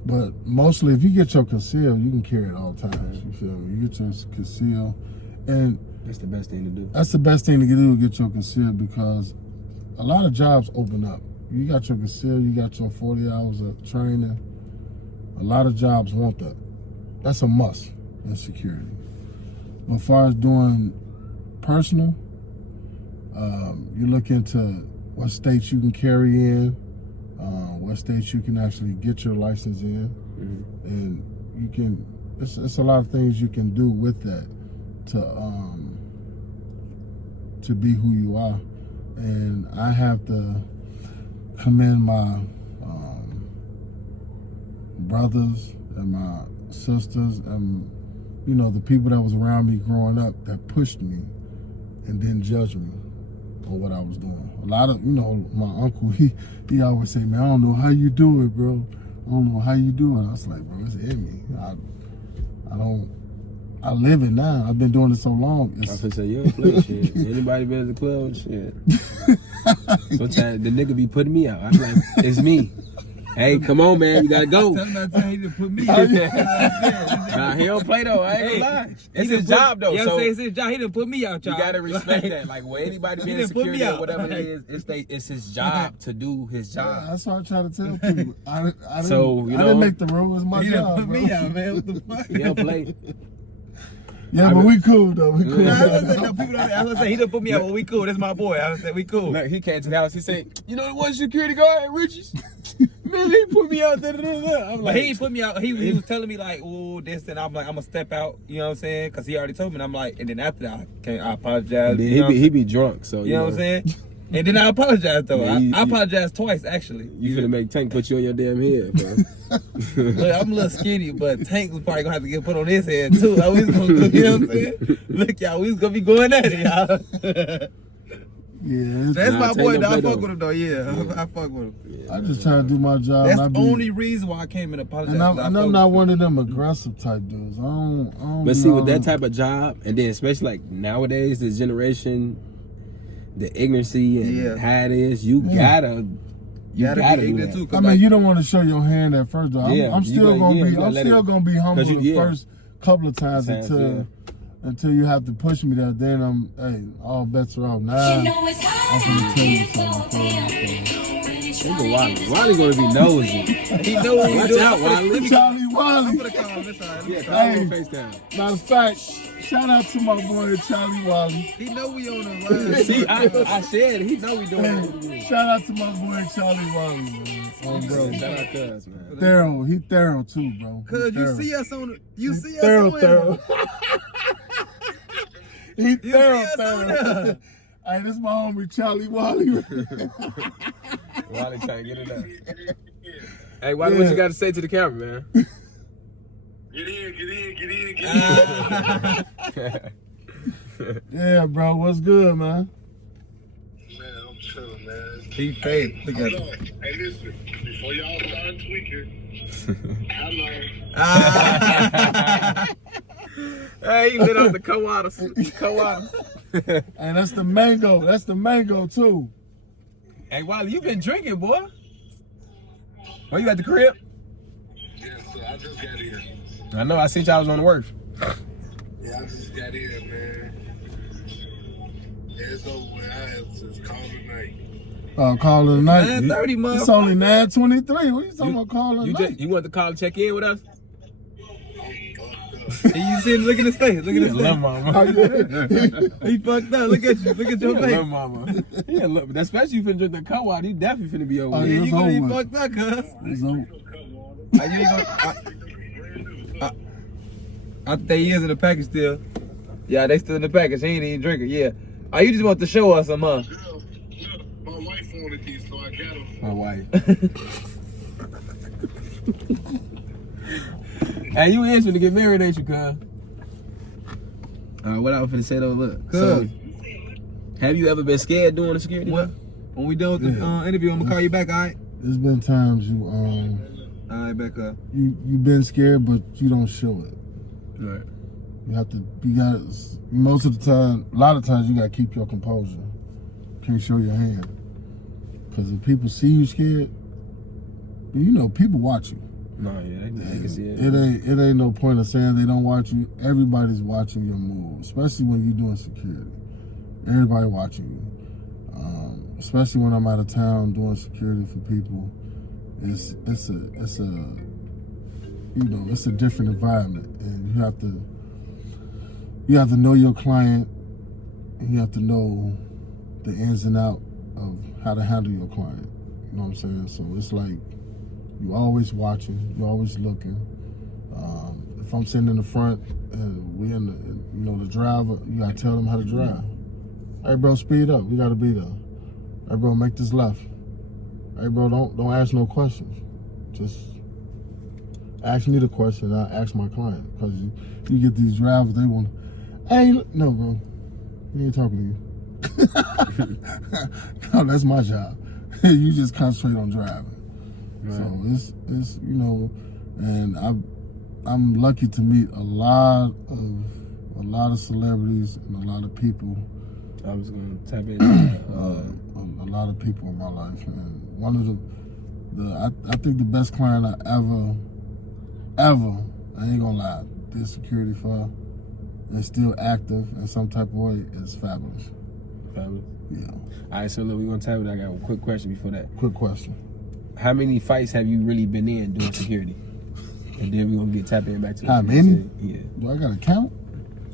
But mostly if you get your conceal, you can carry it all times. You feel me? You get your conceal, and that's the best thing to do. That's the best thing to do, get your conceal, because a lot of jobs open up. You got your conceal, you got your 40 hours of training. A lot of jobs want that. That's a must in security. But as far as doing personal, you look into what states you can carry in, what states you can actually get your license in, and you can. It's a lot of things you can do with that to be who you are. And I have to commend my brothers and my sisters and the people that was around me growing up that pushed me and didn't judge me on what I was doing. A lot of my uncle, he always say, man, I don't know how you do it, bro. I don't know how you do it. I was like, bro, it's in me. I live it now. I've been doing it so long. I was gonna say, you don't play shit. Anybody been at the club? Shit. Sometimes the nigga be putting me out. I'm like, it's me. Hey, come on, man. You gotta go. Tell him he done put me out. Nah, he don't play though. I ain't gonna lie. It's his job though. So it's his job. He done put me out, y'all. You gotta respect that. Like, when anybody be in security or whatever it is, it's his job to do his job. That's what I try to tell people. I So, didn't make the rules. It's my he job, done put bro. me out, man. What the fuck? He don't play. Yeah, but we cool though. We cool. I was gonna say he done put me out, but we cool. That's my boy. I was say we cool. Look, he came to the house. He said, "You know what security guard at Richie's? Man, he put me out there. I'm But like, he ain't put me out. He was telling me like, oh, this, and I'm like, I'm gonna step out. You know what I'm saying? Because he already told me. And I'm like, and then after that, I apologize. You know he be drunk, so You know what I'm saying? And then I apologize though. Yeah, I apologized twice actually. You finna make Tank put you on your damn head, bro. Look, I'm a little skinny, but Tank was probably gonna have to get put on his head too. You know what I'm saying? Look, y'all, we was gonna be going at it, y'all. Yeah, That's Nah, my Tank boy, don't though. I play fuck with him though. Yeah, I fuck with him. I just try to do my job. That's and the I be, only reason why I came and apologized. And I'm not one of them aggressive type dudes. I don't But be see, with all that type of job, and then especially like nowadays, this generation, the ignorancy and how it is, you gotta be do ignorant that. too. I mean, you don't want to show your hand at first, though. Yeah, I'm you still gotta- gonna yeah, you be. gotta I'm let still it- gonna be humble 'cause you- the yeah. first couple of times Sometimes, until you have to push me there. Then all bets are off. Nah, I'm gonna tell you something. Wally gonna be nosy. He know what we Watch doing. out, Wally. Charlie Wally. I'm gonna call him this time. Yeah, call Hey. him on FaceTime. Matter of fact, shout out to my boy Charlie Wally. He know we on the line. See, I said he know we doing it. Hey, shout out to my boy Charlie Wally, man. Oh, bro. Shout out to us, man. Thorough, he thorough too, bro. He Cause you thorough. see us on, you see us Thorough, on thorough. He see thorough, us on thorough. there. Hey, this my homie Charlie Wally. Wally trying to get it up. Hey, Wally, what you got to say to the camera, man? Get in. Yeah, bro, what's good, man? Man, I'm chilling, man. He fake. Look at Hold him. on. Hey, listen. Before y'all start tweaking, hello. Hey, he lit up the co-authors. And that's the mango. That's the mango too. Hey, Wally, you been drinking, boy. Oh, you at the crib? Yes, sir. I just got in. I know, I seen y'all was on the work. Yeah, I just got in, man. It's over with. I have to call tonight. Call it a night. 9:30, motherfucker. It's only 9:23. What you talking about calling You a night? you want to call and check in with us? I'm fucked up. And you see him, look at his face. Look at his face. mama. He fucked up. Look at you. Look at your Love face. mama. Yeah, look, especially if you finna drink the co-op, he definitely finna be over Oh, there. yeah. Yeah, it's you gonna be over. fucked up, cuz. It's over. You ain't gonna. I think they is in the package still. Yeah, they still in the package. He ain't even drinking. Yeah. Oh, you just want to show us some, huh? Yeah, my wife wanted these, so I got them. My wife. Hey, you is finna get married, ain't you, cuz? What I was finna say though, look. So, Cuz. have you ever been scared doing the security? What? When we done with the interview, I'm gonna call you back, alright? There's been times you Alright, back up. you been scared, but you don't show it. Right. You got most of the time. A lot of times you gotta keep your composure. Can't show your hand, because if people see you scared, you know people watch you. No, yeah, they can see it. It ain't no point of saying they don't watch you. Everybody's watching your move, especially when you're doing security. Everybody watching you. Especially when I'm out of town doing security for people. It's a different environment, and you have to know your client, and you have to know the ins and out of how to handle your client. You know what I'm saying? So it's like you're always watching, you're always looking. If I'm sitting in the front and we in the driver, you gotta tell them how to drive. Hey bro, speed up. We gotta be there. Hey bro, make this left. Hey bro, don't ask no questions. Just ask me the question. I ask my client, because you get these drivers, they want. Hey, no bro, we ain't talking to you. No, that's my job. You just concentrate on driving. Right. So it's and I'm lucky to meet a lot of celebrities and a lot of people. I was gonna tap in. A lot of people in my life, and one of I think the best client I ever, I ain't gonna lie, did security for, and still active in some type of way, is Fabulous. Fabulous. Yeah. All right, so look, we're gonna tap it. I got a quick question before that. Quick question. How many fights have you really been in doing security? And then we're gonna get tapped in back to How what you many? said. Yeah. Do I gotta count?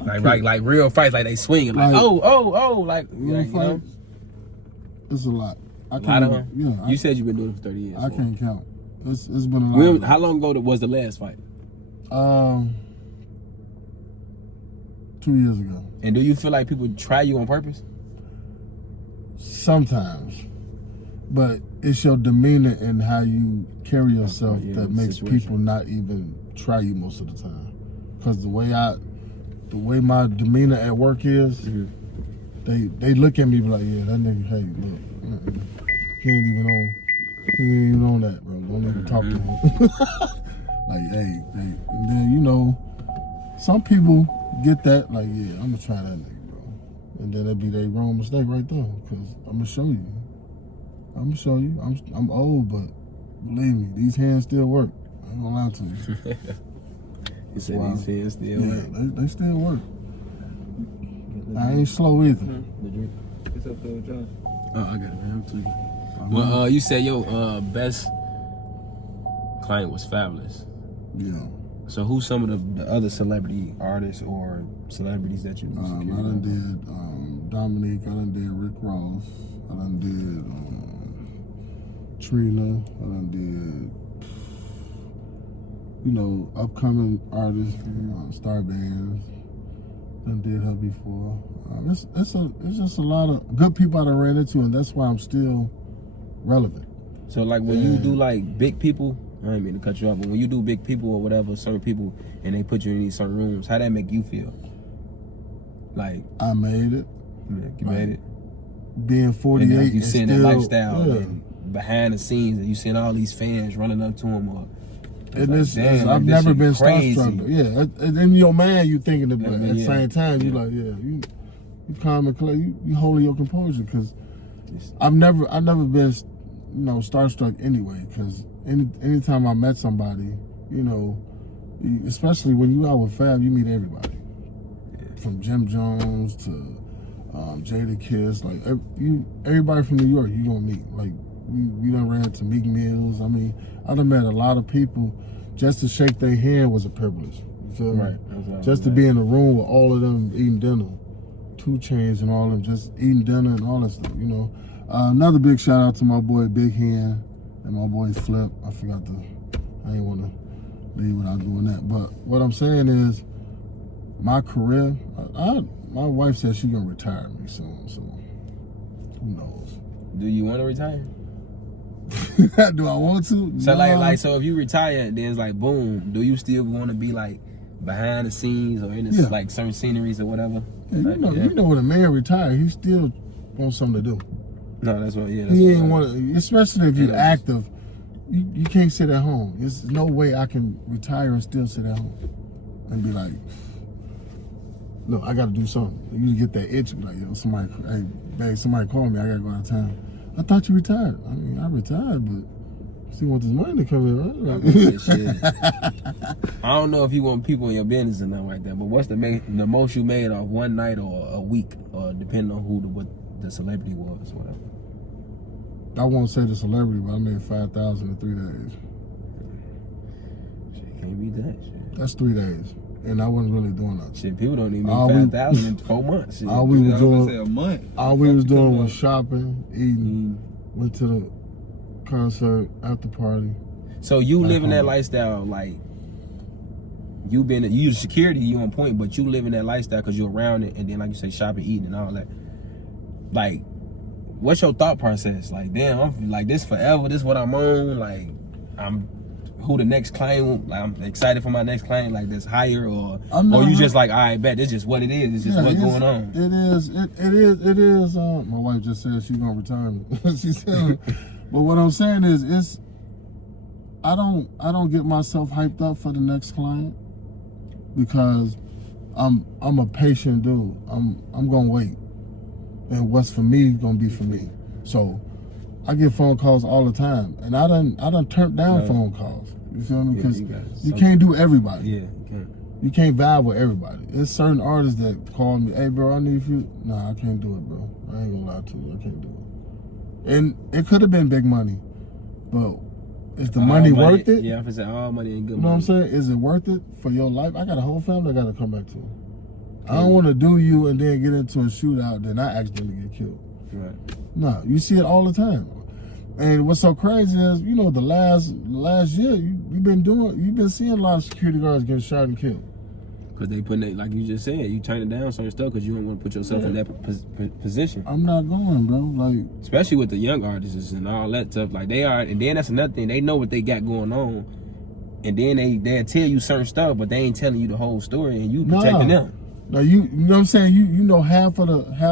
Like real fights, like they swinging, like Like- oh, like Real you know? fights? It's a lot. I A lot can't of even, them? yeah. You said you've been doing it for 30 years. I so. can't count. It's been a lot. How long ago was the last fight? 2 years ago. And do you feel like people try you on purpose? Sometimes, but it's your demeanor and how you carry yourself yeah, that the makes situation. people not even try you most of the time. Because the way my demeanor at work is, they look at me like, yeah, that nigga, hey, look, he ain't even on that, bro. Don't even talk to him. Like, hey, and then some people get that, like, yeah, I'm gonna try that nigga, bro. And then that'd be their wrong mistake right there, because I'm gonna show you. I'm old, but believe me, these hands still work. I ain't gonna lie to you. You said Wow. these hands still Yeah, work. they still work. I ain't slow either. It's up to John. Oh, I got it, man. I'm tweaking. Well, you said your best client was Fabulous. Yeah. So who's some of the other celebrity artists or celebrities that you I done did Dominique, I done did Rick Ross, I done did Trina, I done did, upcoming artists, star bands. Done did her before. It's just a lot of good people I done ran into, and that's why I'm still relevant. So like when you do like big people, I didn't mean to cut you off, but when you do big people or whatever, certain people, and they put you in these certain rooms, how that make you feel? Like I made it. you made it. Being 48, And you and seeing still, that lifestyle yeah. and behind the scenes, and you seeing all these fans running up to him. Or And like, this, damn, I've like, this never shit been crazy. starstruck. Yeah, and in your mind, you thinking about Yeah, at the yeah. same time, you like, yeah, you calm and collect, you holding your composure, because I've never been, starstruck anyway. Because anytime I met somebody, especially when you out with Fab, you meet everybody, from Jim Jones to Jada Kiss, like everybody from New York, you gonna meet. Like we done ran to Meek Mills. I mean, I done met a lot of people. Just to shake their hand was a privilege. You feel me? Right. Just to be in a room with all of them eating dinner, 2 Chainz and all of them just eating dinner and all that stuff. Another big shout out to my boy Big Hand and my boy Flip. I ain't want to leave without doing that. But what I'm saying is, my career, my wife said she's gonna retire me soon, so who knows? Do you want to retire? Do I want to? So Nah. so if you retire, then it's like boom. Do you still want to be like behind the scenes or in this, Yeah. like certain sceneries or whatever? Yeah, Like, yeah. you know when a man retire, he still wants something to do. No, that's what. Yeah, that's He what ain't I- want to, especially if you're Yeah. active. You can't sit at home. There's no way I can retire and still sit at home and be like, no, I got to do something. You get that itch, be like, yo, somebody call me. I got to go out of town. I thought you retired. I mean, I retired, but still want this money to come in, right? Shit. I don't know if you want people in your business or nothing like that, but what's the most you made off one night or a week, or depending on what the celebrity was, or whatever? I won't say the celebrity, but I made $5,000 in 3 days. Shit, can't beat that shit. That's 3 days, and I wasn't really doing nothing. Shit, people don't even All make we- 5,000 in 4 months. Shit. All we was I was gonna say doing, a month. all we was doing was shopping, eating, went to the concert, after party. So you Back living that home. lifestyle, like you the security, you on point, but you living that lifestyle because you're around it, and then like you say, shopping, eating, and all that. Like, what's your thought process? Like, damn, I'm like this forever. This what I'm on. Like, I'm who the next client. Like, I'm excited for my next client. Like, that's higher, or you just like, all right, bet this just what it is. It's just what's going on. It is. My wife just said she's gonna retire me. She said, but what I'm saying is, I don't get myself hyped up for the next client because I'm a patient dude. I'm gonna wait, and what's for me gonna be for me. So I get phone calls all the time, and I done turned down Right. phone calls. You feel me? Yeah, Because you got you some- can't do everybody. Yeah, you can. You can't vibe with everybody. There's certain artists that call me, hey bro, I need you. Nah, I can't do it, bro. I ain't gonna lie to you. I can't do it. And it could have been big money, but is the money worth it? Yeah, if it's all money ain't good. You know what I'm money. saying? Is it worth it for your life? I got a whole family I got to come back to. I don't want to do you and then get into a shootout, then I accidentally get killed. Right. Nah, you see it all the time. And what's so crazy is, you know, the last year you've been seeing a lot of security guards getting shot and killed. Because they putting it, like you just said, you turning down certain stuff because you don't want to put yourself in that position. I'm not going, bro. Like, especially with the young artists and all that stuff. Like they are, and then that's another thing. They know what they got going on, and then they'll tell you certain stuff, but they ain't telling you the whole story, and you protecting them. No, you know what I'm saying? You know half of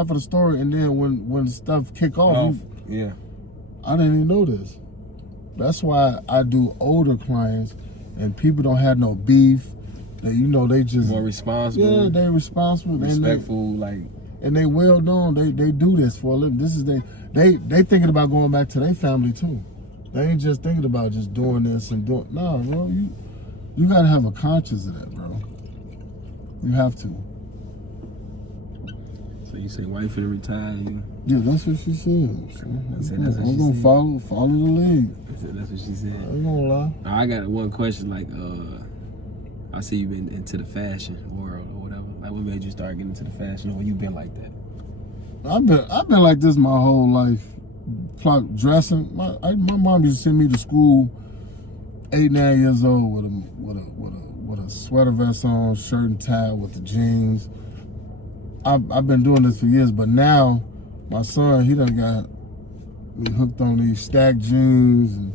the story, and then when stuff kick off, I didn't even know this. That's why I do older clients, and people don't have no beef. They just more responsible. Yeah, they responsible, respectful, and they well known. They do this for a living. This is they thinking about going back to their family too. They ain't just thinking about just doing this and doing. No, bro, you gotta have a conscience of that, bro. You have to. So you say wife finna retire you? Yeah, that's what she said. I'm gonna follow the lead. That's what she said. I ain't gonna lie. I got one question. Like, I see you been into the fashion world or whatever. Like, what made you start getting into the fashion, or you been like that? I've been like this my whole life. Dressing. My mom used to send me to school 8, 9 years old with a sweater vest on, shirt and tie with the jeans. I've been doing this for years, but now my son, he done got me hooked on these stacked jeans and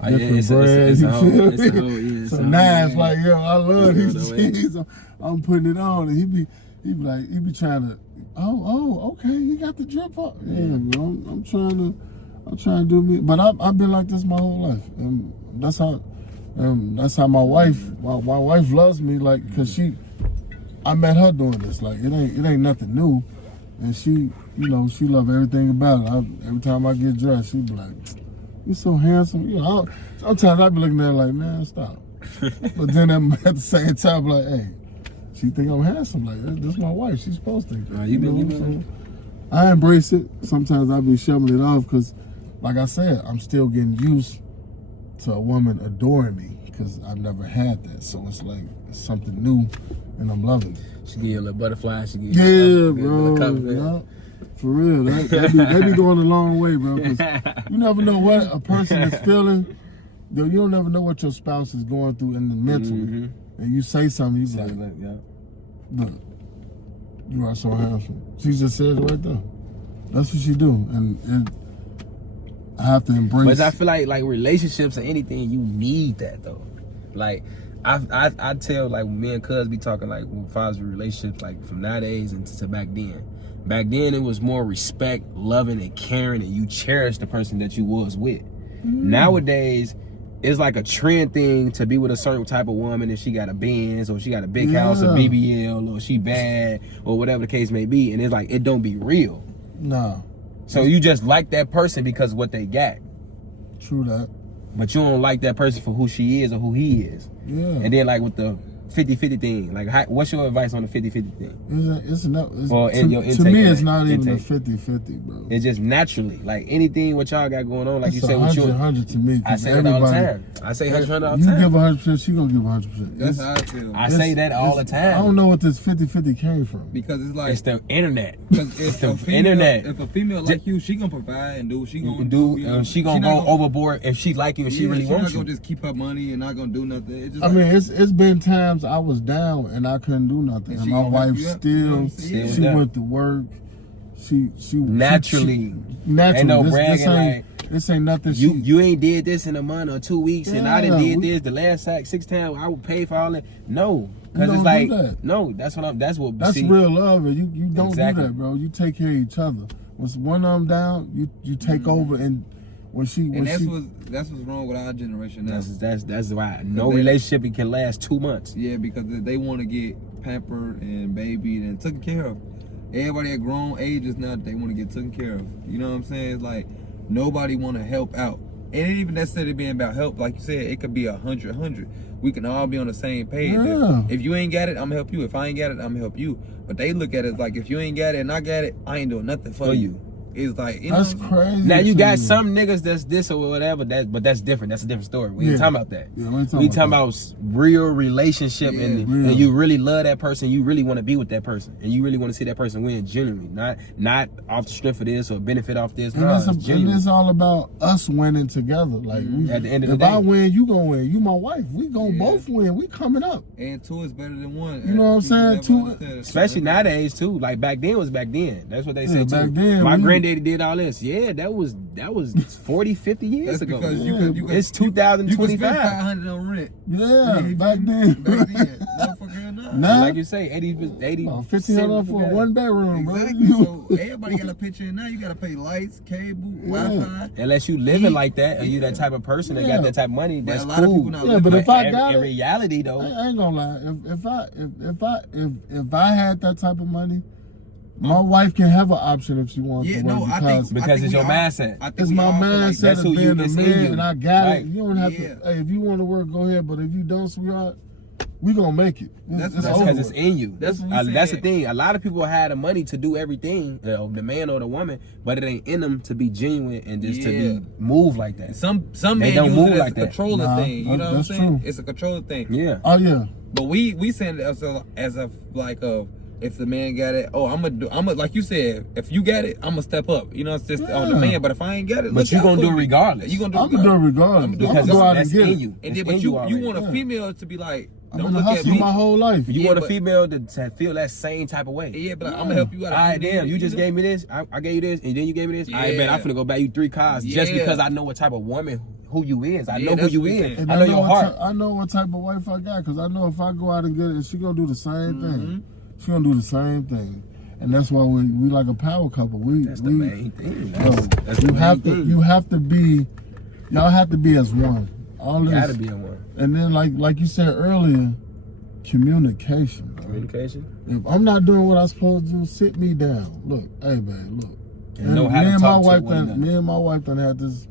different brands. So now it's like, yo, I love these jeans. I'm putting it on, and he be trying to, okay, he got the drip up. Yeah, bro, I'm trying to do me, but I've been like this my whole life, and that's how my wife loves me, like, cause I met her doing this. Like, it ain't nothing new, and she love everything about it. Every time I get dressed, she be like, "You so handsome." Sometimes I be looking at her like, "Man, stop." But then at the same time, like, "Hey, she think I'm handsome. Like, this is my wife. She's supposed to." So I embrace it. Sometimes I be shoving it off because, like I said, I'm still getting used to a woman adoring me because I've never had that. So it's like it's something new. And I'm loving it. She give you a little butterfly. She give you bro. For real. That be going a long way, bro. Cause you never know what a person is feeling. You don't never know what your spouse is going through in the mental. Mm-hmm. And you say something, you be like, look, you are so handsome. She just said it right there. That's what she do. And I have to embrace. But I feel like relationships or anything, you need that though. Like, I tell, like, me and Cuz be talking, like, with fathers relationships, like, from nowadays and to back then. Back then, it was more respect, loving, and caring, and you cherish the person that you was with. Nowadays, it's like a trend thing to be with a certain type of woman if she got a Benz, or she got a big house, a BBL, or she bad, or whatever the case may be, and it's like, it don't be real. No. So you just like that person because of what they got. True that. But you don't like that person for who she is or who he is. Yeah. And then, like, with the 50-50 thing, like, what's your advice on the 50-50 thing? To me, it's not even a 50-50, bro. It's just naturally, like, anything what y'all got going on, like it's you said, with you. 100 to me. I say that all the time. I say 100 all the time. You give 100%, she gonna give 100%. That's how I feel. I say that all the time. I don't know what this 50-50 came from. Because it's like, it's the internet. It's the internet. If a female like you, she gonna provide and do what she gonna do. She gonna go overboard if she like you and she really wants you. She's not gonna just keep her money and not gonna do nothing. It's just it's been times I was down and I couldn't do nothing. And my wife still she went to work. She naturally. Ain't no bragging. This ain't nothing. You ain't did this in a month or 2 weeks, and I done did this the last 6 times. I would pay for all that. No, because it's like no. That's real love. And you don't do that, bro. You take care of each other. When one of them down, you take over and. That's what's wrong with our generation now. That's why no relationship can last 2 months. Yeah, because they want to get pampered and babied and taken care of. Everybody at grown ages now, they want to get taken care of. You know what I'm saying? It's like nobody want to help out. And it even necessarily being about help, like you said, it could be 100. We can all be on the same page. Yeah. If you ain't got it, I'm gonna help you. If I ain't got it, I'm gonna help you. But they look at it like, if you ain't got it and I got it, I ain't doing nothing for you. It's like, you That's know, crazy. Now you to got me. some niggas that's this or whatever, but that's different. That's a different story. We ain't Yeah. talking about that. Yeah, we ain't We talking talking about about real relationship and Real. you really love that person. You really want to be with that person, and you really want to see that person win genuinely, not off the strength of this or benefit off this. And, No, it's it's genuine. it's all about us winning together. Like we, At the end of if the day. I win, you gonna win. You my wife. We gonna both win. We coming up. and two is better than one. You know what I'm People saying? never Two- understand it. Especially nowadays too. Like back then was back then. That's what they Yeah, said too. back then, My we- granddaddy did all this. Yeah, that was 40, 50 years That's ago. because Yeah, you could, It's you could spend 2025. $500 on rent. Yeah, back then. Back then, motherfucker, nah. Now, Like you say, 80 about $1,500 for a one bedroom, bro. Exactly. So everybody got a picture in now. You gotta pay lights, cable, Wi-Fi. Unless you living like that, or you that type of person that Yeah. got that type of money, But that's a lot of cool. people not Yeah, but if I in- got in it, reality though, I ain't gonna lie. If I had that type of money, my wife can have an option if she wants Yeah, to work no, I think Because it's we your all- mindset. I think it's we my all feel like mindset that's of who being you- a it's in man, you. and I got Right. it. You don't have Yeah. to. Hey, if you want to work, go ahead. But if you don't, sweetheart, we gonna make it. That's It's that's over because it's with. in you. That's what we That's the said. thing. A lot of people have the money to do everything, the man or the woman, but it ain't in them to be genuine and just to Yeah. be moved like that. Some They men don't use move it as like a that. controller Nah, thing. You know what I'm that's saying? true. It's a controller thing. Yeah. Oh yeah. But we saying it as a like a if the man got it, I'm gonna like you said, if you got it, I'm gonna step up. You know, it's just on the Yeah. man. But if I ain't got it, But look you out gonna for do it me. regardless. You gonna do I'm gonna do it regardless. I'm I'm gonna gonna do it go out and that's get in it. you. And It's then, but in you already. want a Yeah. female to be like, I've don't been look at hustling me. my whole life. You Yeah, want a but- female to feel that same type of way. Yeah, but I'm gonna help you out. All right, damn, you just know? gave me this. I gave you this, and then you gave me this. All right, man, Yeah. I'm finna go buy you 3 cars just Yeah. because I know what type of woman who you is. I Yeah, know who that's you what we is. saying. And I know your what heart. I know what type of wife I got, because I know if I go out and get it, she gonna do the same Mm-hmm. thing. She gonna do the same thing, and that's why we like a power couple. That's the main thing. Yo, That's the you main have thing. to y'all have to be as one. All this, Gotta be in one. and then like you said earlier, communication. Bro. Communication. If I'm not doing what I'm supposed to do, sit me down. Look, hey man, look. And know how to talk to one another. Me and my wife done had this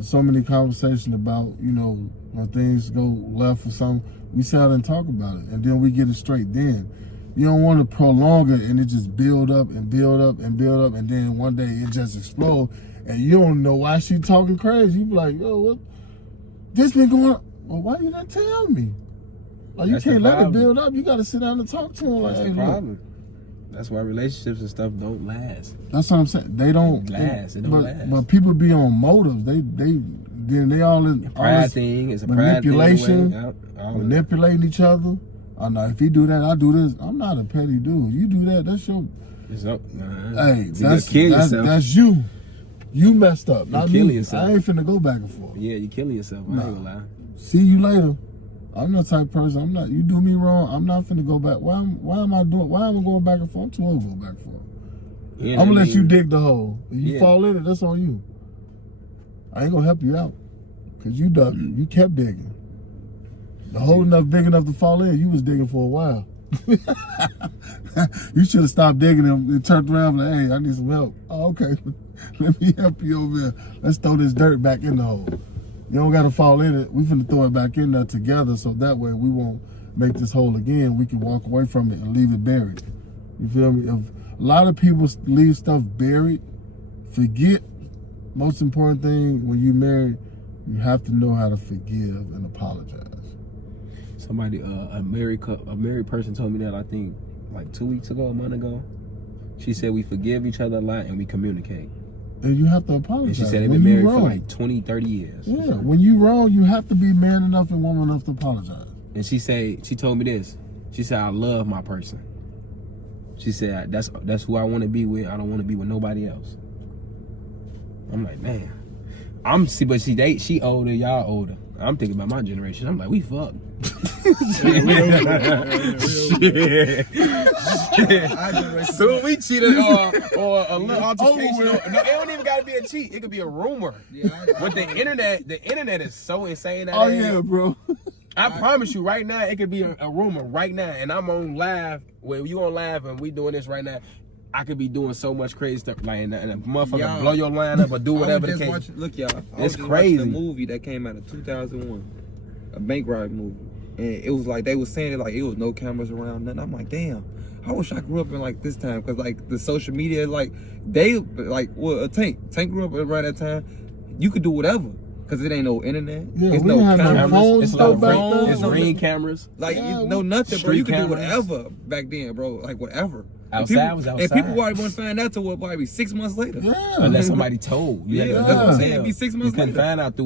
so many conversations about, you know, when things go left or something. We sit out and talk about it, and then we get it straight. Then you don't want to prolong it, and it just build up and build up and build up, and then one day it just explode, and you don't know why she talking crazy. You be like, yo, what? This been going on. Well, why you not tell me? Like, That's you can't the let it problem. build up. You got to sit down and talk to him. Like, That's hey, the look. problem. That's why relationships and stuff don't last. That's what I'm saying. They don't Last. It don't but, last. But people be on motives. They all in all Pride this thing is a pride manipulation, thing. manipulating each other. I know if he do that, I do this. I'm not a petty dude. You do that, that's your. Hey, that's you. You messed up. Not killing me. yourself. I ain't finna go back and forth. Yeah, you killing yourself. I ain't gonna lie. See you later. I'm the type of person. I'm not. You do me wrong. I'm not finna go back. Why am I going back and forth? I'm too old to go back and forth. Yeah, I'm gonna I let mean, you dig the hole. If you Yeah. fall in it, that's on you. I ain't gonna help you out. Cause you dug it. You kept digging. The hole enough big enough to fall in, you was digging for a while. You should have stopped digging and turned around and like, hey, I need some help. Oh, okay. Let me help you over here. Let's throw this dirt back in the hole. You don't gotta fall in it. We finna throw it back in there together so that way we won't make this hole again. We can walk away from it and leave it buried. You feel me? If a lot of people leave stuff buried, forget. Most important thing when you marry, you have to know how to forgive and apologize. Somebody, a married person told me that, I think like 2 weeks ago, a month ago. She said we forgive each other a lot and we communicate. And you have to apologize. And she said they've when been you married for wrong. like 20, 30 years. Yeah, when you wrong, you have to be man enough and woman enough to apologize. And she told me this. She said, I love my person. She said, that's who I want to be with. I don't want to be with nobody else. I'm like, man. But she older, y'all older. I'm thinking about my generation. I'm like, we fucked. Soon we cheated or a little altercation. No, it don't even gotta be a cheat. It could be a rumor. But the internet is so insane nowadays. bro. I promise you right now, it could be a rumor right now, and I'm on live. Where you on live and we doing this right now, I could be doing so much crazy stuff, like and a motherfucker Y'all, blow your line up or do whatever the case. Look, y'all. I It's was just crazy. watching a movie that came out of 2001, a bank robbery movie, and it was like they was saying it like it was no cameras around, nothing. I'm like, damn. I I wish I grew up in like this time, cause like the social media, like they like Tank grew up around that time. You could do whatever, cause it ain't no internet. Yeah, it's we no didn't have no cameras. phones It's though like back phones, then. it's no- ring cameras. Like Yeah, no nothing, bro. street You could do cameras. whatever back then, bro. Like whatever. Outside was And outside. people probably wouldn't find out till what, probably 6 months later. Yeah. Unless somebody told you. had to Yeah, go that's what I'm and saying. tell. It'd be 6 You months couldn't later. find out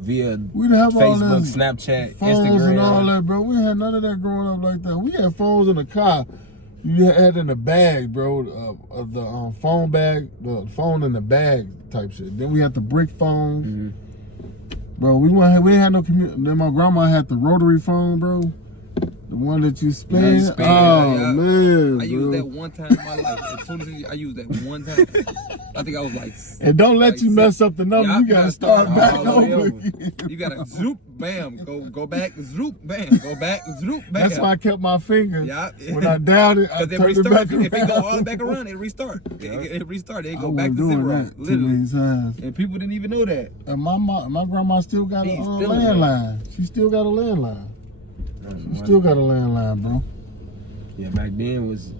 via We didn't have all Facebook, this Snapchat, phones Instagram. and all that, bro. We had none of that growing up like that. We had phones in the car. You had in the bag, bro. The phone bag, the phone in the bag type shit. Then we had the brick phone. Mm-hmm. Bro, we ain't had no community. Then my grandma had the rotary phone, bro. The one that you spin. Yeah, you spin, Oh yeah. man, I bro. used that one time in my life. As soon as I used that one time, I think I was like, And don't let like you mess up the number. Yeah, you gotta start back all the way over over. again. You gotta zoop, bam, go back, zoop, bam, go back, zoop, bam. That's why I kept my finger. Yeah. When I downed it, I Because it turned it back restarts. around. If it go all the way back around, it restart. It restart. It I go back wasn't to doing zero. that too Literally. many times. And people didn't even know that. And my grandma still got a He's still in landline. She still got a landline. She still got a landline, bro. Yeah, back then was.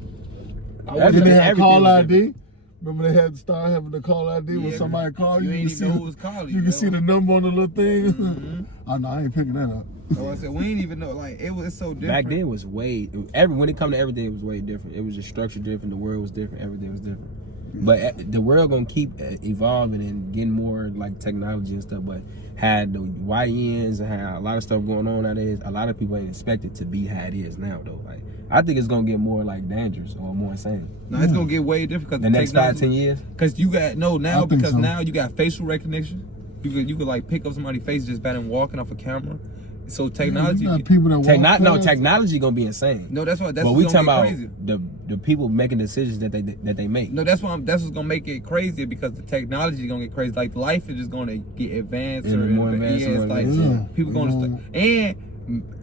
And then they had everything call was ID. Remember they had to start having the call ID when Yeah, somebody called you you. ain't could even know see who was calling you you, can see bro. the number on the little thing. Mhm. Oh no, I ain't picking that up. So I said we ain't even know. Like it's so different. Back then was way when it come to everything, it was way different. It was just structured different. The world was different. Everything was different. But the world gonna keep evolving and getting more like technology and stuff. But had the YNs and had a lot of stuff going on nowadays, a lot of people ain't expect it to be how it is now though. Like I think it's gonna get more like dangerous or more insane. No, it's gonna get way different because The next 5-10 years. Because you got I think because so. now you got facial recognition. You could like pick up somebody's face just by them walking off a camera. So technology. You got people that walk past. Technology gonna be insane. No, that's what. That's But what's we gonna talking get about crazy. the people making decisions that they make. No, that's what's gonna make it crazy because the technology is gonna get crazy. Like life is just gonna get advanced Yeah, more advanced. advanced, Yeah, it's more like advanced. people gonna and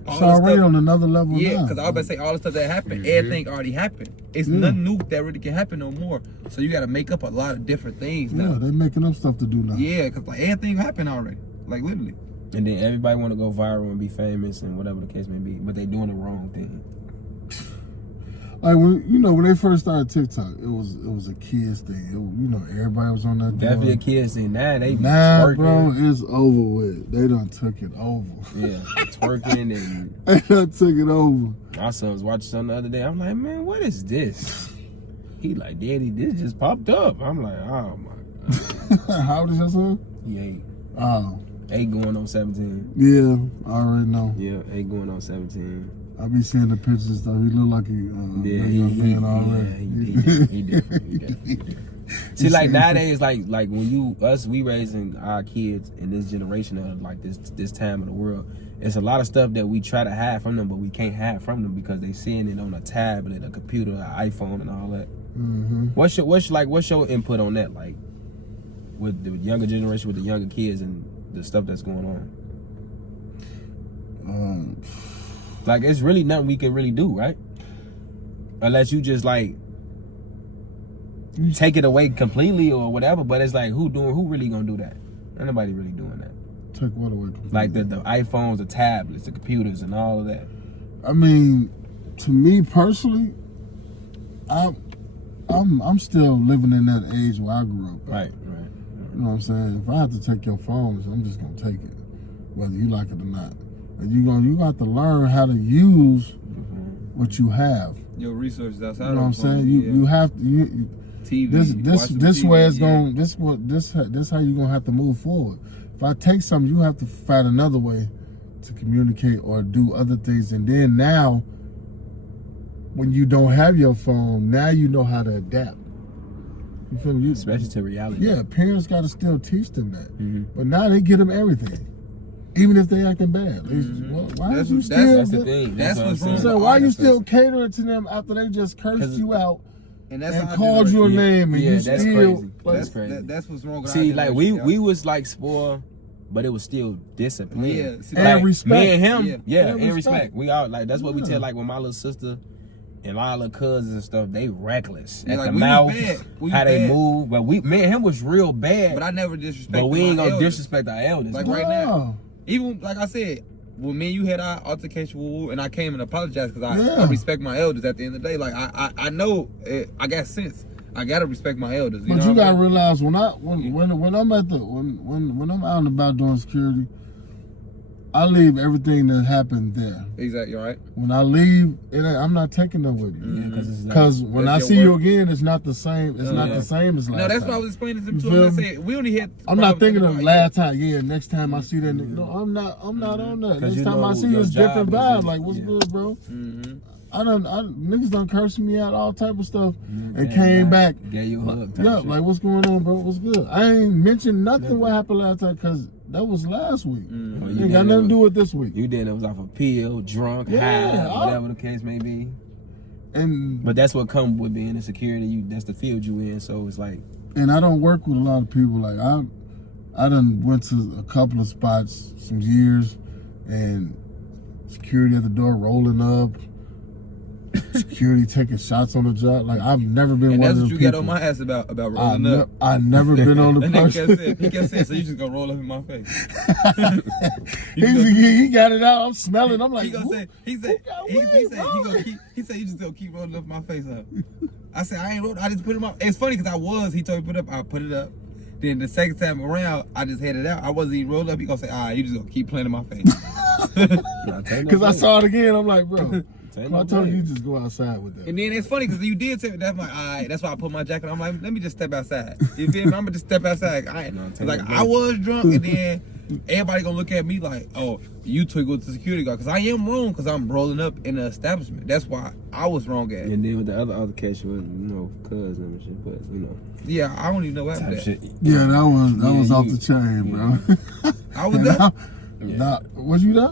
all It's the already stuff. on another level Yeah, now. because I was about to say all the stuff that happened, Mm-hmm. everything already happened. It's nothing new that really can happen no more. So you got to make up a lot of different things Yeah, now. they making up stuff to do now. Yeah, because like everything happened already, like literally. And then everybody want to go viral and be famous and whatever the case may be, but they doing the wrong thing. Like when they first started TikTok, it was a kids thing. Everybody was on that. Definitely a joint. kid thing. Now they be Now, twerking. bro, it's over with. They done took it over. Yeah, twerking and They done took it over. my son was watching something the other day. I'm like, man, what is this? He like, Daddy, this just popped up. I'm like, oh my god. How old is your son? He 8. Oh, 8 going on 17. yeah, I already know. Yeah, 8 going on 17. I be seeing the pictures and stuff. He look like a young man already. He definitely. See, like nowadays, like when we raising our kids in this generation of like this time of the world, it's a lot of stuff that we try to hide from them, but we can't hide from them because they seeing it on a tablet, a computer, an iPhone, and all that. Mm-hmm. What's your input on that? Like with the younger generation, with the younger kids, and the stuff that's going on. Like it's really nothing we can really do, right? Unless you just like take it away completely or whatever. But it's like who really gonna do that? Ain't nobody really doing that. Take what away? Like the iPhones, the tablets, the computers, and all of that. I mean, to me personally, I'm still living in that age where I grew up. Right. You know what I'm saying? If I have to take your phone, I'm just gonna take it, whether you like it or not. And you got to learn how to use what you have. Your resources outside. You know what I'm of the phone, saying? yeah. You have to. TV. This way it's yeah. going. This how you gonna have to move forward. If I take something, you have to find another way to communicate or do other things. And then now, when you don't have your phone, now you know how to adapt. You feel me? Especially to reality. Yeah, parents got to still teach them that. Mm-hmm. But now they get them everything, even if they acting bad. Why That's you what- still? That's the thing. That's what what's I'm wrong. saying. So why you still catering to them after they just cursed 'Cause- you out And that's and our called you a generation. name and Yeah, you that's still? crazy. Like, That's crazy. That's what's wrong with See, our like generation, we was like spoiled, but it was still discipline. Yeah, see, And like, respect. Me and him, Yeah. yeah, And and respect. respect. We all like that's what we Yeah. tell like with my little sister and my little cousins and stuff. They reckless Yeah, at like, the we was mouth, bad. We how was they bad. move. But me and him was real bad. But I never disrespect. But we ain't my gonna elders. disrespect our elders. Like man. right now. wow. Even like I said, when me and you had our altercation, woo, and I came and apologized because I Yeah. respect my elders. At the end of the day, like I know I got sense. I gotta respect my elders. But know you what gotta I mean? realize when I'm at the when I'm out and about doing security, I leave everything that happened there. Exactly, right? When I leave, I'm not taking them with me. Yeah, Because when I That's see your you work. again, it's not the same. It's not yeah. the same as last No, that's time. what I was explaining to him You too. feel I'm me? saying we only had. I'm not thinking of problems last time. Yeah, next time I see that nigga. No, I'm not on that. 'Cause Next you time I know see you, your it's different job is vibe. just- Like, what's yeah. good, bro? Mm-hmm. Niggas done cursing me out, all type of stuff, and Yeah, came back. Gave you a hug. type Yeah, shit. like, what's going on, bro? What's good? I ain't mentioned nothing what happened last time because that was last week. Oh, Ain't you got did nothing to it- do with this week. You did it was off a pill, drunk, Yeah, high, whatever the case may be. And But that's what comes with being in security. That's the field you in. So it's like, I don't work with a lot of people. Like I done went to a couple of spots some years, and security at the door rolling up, security taking shots on the job. Like I've never been And one that's of what them you people. get on my ass about rolling up. I never been on the And he kept person. saying, so you just gonna roll up in my face. he got it out. I'm smelling. I'm like, He gonna who- say, he who said, got he weed, said, bro? he said, you just gonna keep rolling up my face up. I said, I ain't rolled, I just put him up. It's funny because he told me to put it up, I put it up. Then the second time around, I just had it out. I wasn't even rolled up. He gonna say, you just gonna keep playing in my face. Because I saw it again. I'm like, bro. Take I no told you, blame. you just go outside with that. And then it's funny because you did say that's like, all right, that's why I put my jacket on. I'm like, let me just step outside. You feel me? I'm gonna just step outside. take Like no I blame. was drunk, and then everybody gonna look at me like, oh, you took with the security guard, because I am wrong because I'm rolling up in the establishment. That's why I was wrong at. And then with the other case was, cousin and shit, but Yeah, I don't even know what type happened. shit. Yeah, that was Yeah, off you- the chain, bro. I was there. Yeah. Nah, was you there?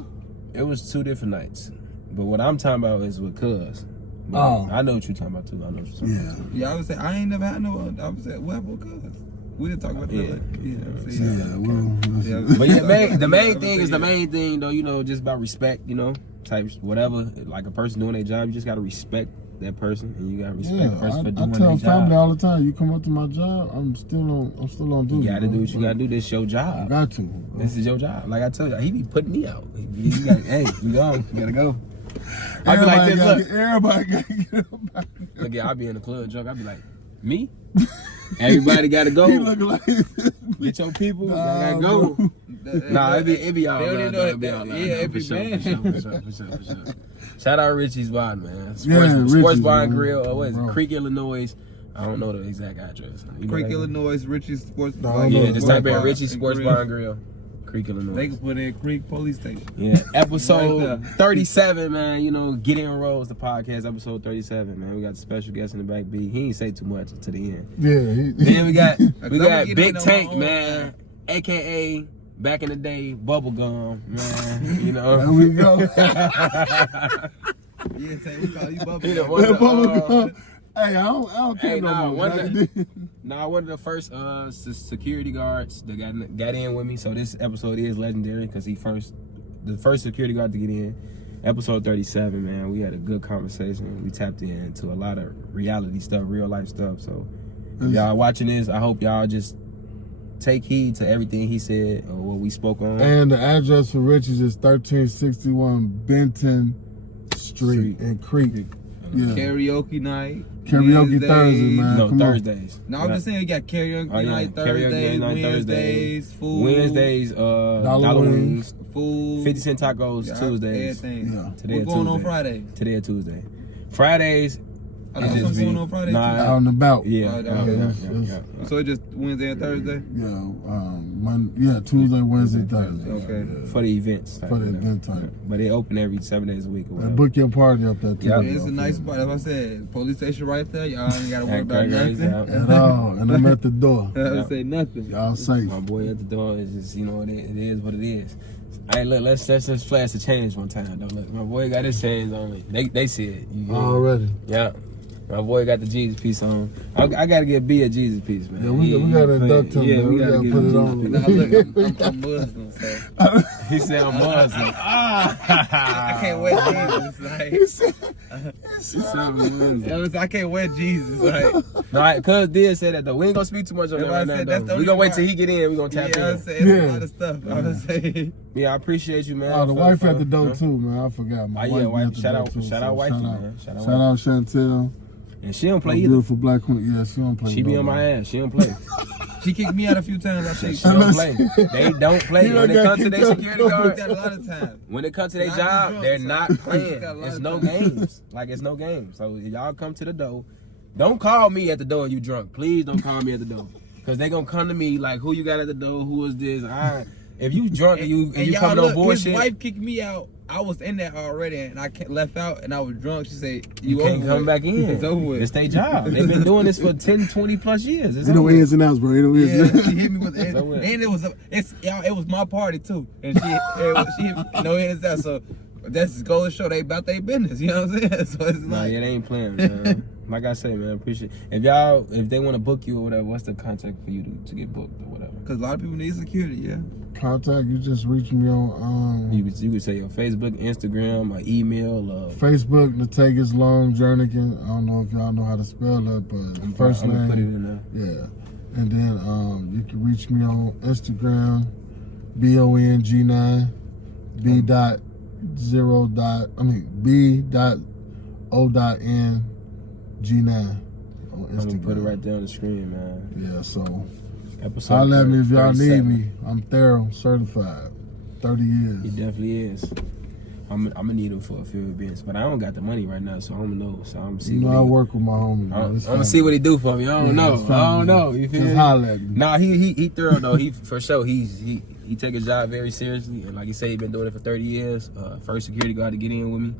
It was 2 different nights. But what I'm talking about is with cuz. But Oh. I know what you're talking about too. I know what you're talking Yeah. about too. Yeah, I was saying I ain't never had no. I was saying what happened with cuz? We didn't talk about that. Yeah. Yeah. Yeah, well, Yeah. But yeah, the main Yeah, thing is the yeah. main thing though, just about respect, type whatever. Like a person doing their job, you just gotta respect that person and you gotta respect Yeah, the person for I doing tell their family job. all the time. You come up to my job, I'm still on duty. You gotta bro. do what you gotta do. This is your I job. got to. This is your job. Like I tell you, he be putting me out. He got, hey, you gone. You gotta go. I be like this, look. Everybody got to get up. Look, yeah, I be in the club drunk. I be like, me? Everybody gotta go. He look like Get your people. Nah, They gotta go. bro. Nah, it be all They don't love, even though. know It be that- all love, yeah, though, it be for sure, bad. for sure. Shout out Richie's Bar, man. Sports, Yeah, Sports Richie's, Bar and man. Grill. What is it? Bro. Creek, Illinois. I don't know the exact address. You know Creek, that? Illinois, Richie's Sports. No, Bar. no, Yeah, just Sports type in Bar Richie's and Sports Grill. Bar and Grill. Creek, They Illinois. can put in Creek Police Station. Yeah, episode Right there. 37, man. Get in Rolls, the podcast, episode 37, man. We got the special guest in the back B. He ain't say too much to the end. Yeah. Then we got I'ma get Big in on Tank, my own man, time. aka back in the day Bubblegum, man. There we go. Yeah, say we call you Bubba. He the Gum. one of the, Hey, I don't care Hey, no nah, more. one Back of then. one of the first security guards that got in with me. So this episode is legendary because the first security guard to get in. Episode 37, man. We had a good conversation. We tapped into a lot of reality stuff, real life stuff. So if y'all watching this, I hope y'all just take heed to everything he said or what we spoke on. And the address for Richie's is 1361 Benton Street in Creek. Yeah. Karaoke night. Karaoke Wednesdays. Thursday, man. No, Come on. Thursdays. No, I'm just saying you got karaoke Oh, yeah. night Karaoke Thursdays, night Wednesdays, food. Wednesdays, dollar wings, food. 50 cent tacos, Yeah, Tuesdays. everything. Yeah. Today What's or going on Tuesday. Friday? Today or Tuesday. Fridays, I it thought just something be- going on Friday nah, too. Out and about. yeah, Oh, yeah. So it's just Wednesday and Thursday? Tuesday, Wednesday, Thursday. Okay. for the events. type, For the you know. event type. But they open every 7 days a week or And whatever. book your party up there too. Yeah. It's a nice spot. As I said, police station right there. Y'all ain't got to worry At about Gregory's, nothing. yeah. At all. And I'm at the door. I would say nothing. Y'all safe. My boy at the door is just, it is what it is. Hey, look, let's flash the change one time, though. Look, my boy got his chains on me. They see it. You feel me? Already. Yeah. My boy got the Jesus piece on. I gotta get B a Jesus piece, man. Yeah, we gotta induct him, Yeah, man. We gotta get put him it a on. Jesus Nah, look, I'm Muslim, so piece. He said I'm Muslim. I can't wear Jesus. Like, He said, He said I'm Muslim. I can't wear Jesus. Like, No, cuz did say that though. We ain't gonna speak too much on that That's why I right now, said that's the though. We only gonna wait part. till he get in. We gonna tap yeah, I'm in. saying Yeah. a lot of stuff. I was saying. Yeah, I appreciate you, man. oh, the for- wife for- at the door huh? too, man. I forgot. My Oh, yeah, wife be wife. at the Shout door out- too, shout so out wifey, shout man. Shout out Shout out Chantel. And she don't My play either. beautiful black queen. Yeah, she don't play. She be no on my more. ass. She don't play. She kicked me out a few times. I think She don't play. They don't play. You When it done comes to got their kicked security out. guard, that a lot of times. when it comes to their Not job, drunk, they're so- not She playing. got a lot It's of no time. games. Like, it's no games. So if y'all come to the door, don't call me at the door and you drunk. Please don't call me at the door. Because they going to come to me like, who you got at the door? Who is this? If you drunk and you y'all coming on look, bullshit, His wife kicked me out. I was in there already, and I left out, and I was drunk. She said, you can't over come with. back in. It's over with. It's their job. They've been doing this for 10, 20 plus years. It's You know over with. ins and outs, bro. You know ins Yeah, and she hit me with it, So what? and it was my party too, and she hit me, no hands out. So that's go to show they about their business. You know what I'm saying? So it's Nah, like, yeah, they ain't playing, man. Like I say, man, appreciate. If they want to book you or whatever, what's the contact for you to get booked or whatever? because a lot of people need security. Yeah. contact. You just reach me on You could say your Facebook, Instagram, or email. Facebook, Natagas Long Jernigan. I don't know if y'all know how to spell that, but first I'm gonna put it name. in there. Yeah. And then you can reach me on Instagram, BONG9, B dot B.O.N G9 on I'm Instagram. gonna put it right there on the screen, man. Yeah, so Episode holla at me if y'all need 37. me. I'm thorough, certified, 30 He years. definitely is. I'm gonna need him for a few events, but I don't got the money right now, so I don't know. So I'm see. You know what I he- work with my homie, I'm bro. It's gonna see what he do for me. I don't know. it's I don't family. know. You feel Just me? holla at me. Nah, he thorough though. He for sure. He take his job very seriously, and like he said, he been doing it for 30 years. First security guard to get in with me.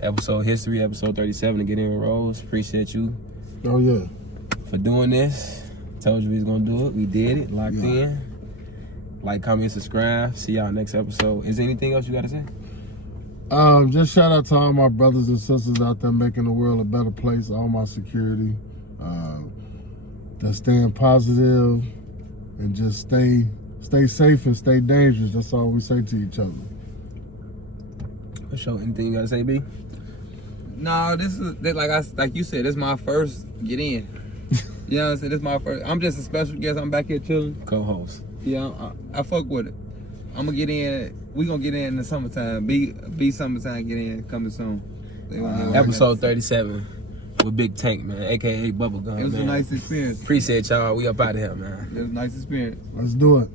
Episode history, episode 37 to get in with Rose. Appreciate you Oh yeah. for doing this. Told you we was gonna do it. We did it. Locked Yeah. in. Like, comment, subscribe. See y'all next episode. Is there anything else you gotta say? Just shout out to all my brothers and sisters out there making the world a better place. All my security, that's staying positive and just stay safe and stay dangerous. That's all we say to each other. For sure. Anything you gotta say, B? No, this is like you said. This is my first get in. You know what I'm saying? This is my first. I'm just a special guest. I'm back here chilling. Co-host. Yeah, I fuck with it. I'm gonna get in. We gonna get in the summertime. Be summertime. Get in coming soon. They gonna get working. Episode 37 with Big Tank, man, aka Bubblegum. It was man. a nice experience. Appreciate y'all. We up out of here, man. It was a nice experience. Let's do it.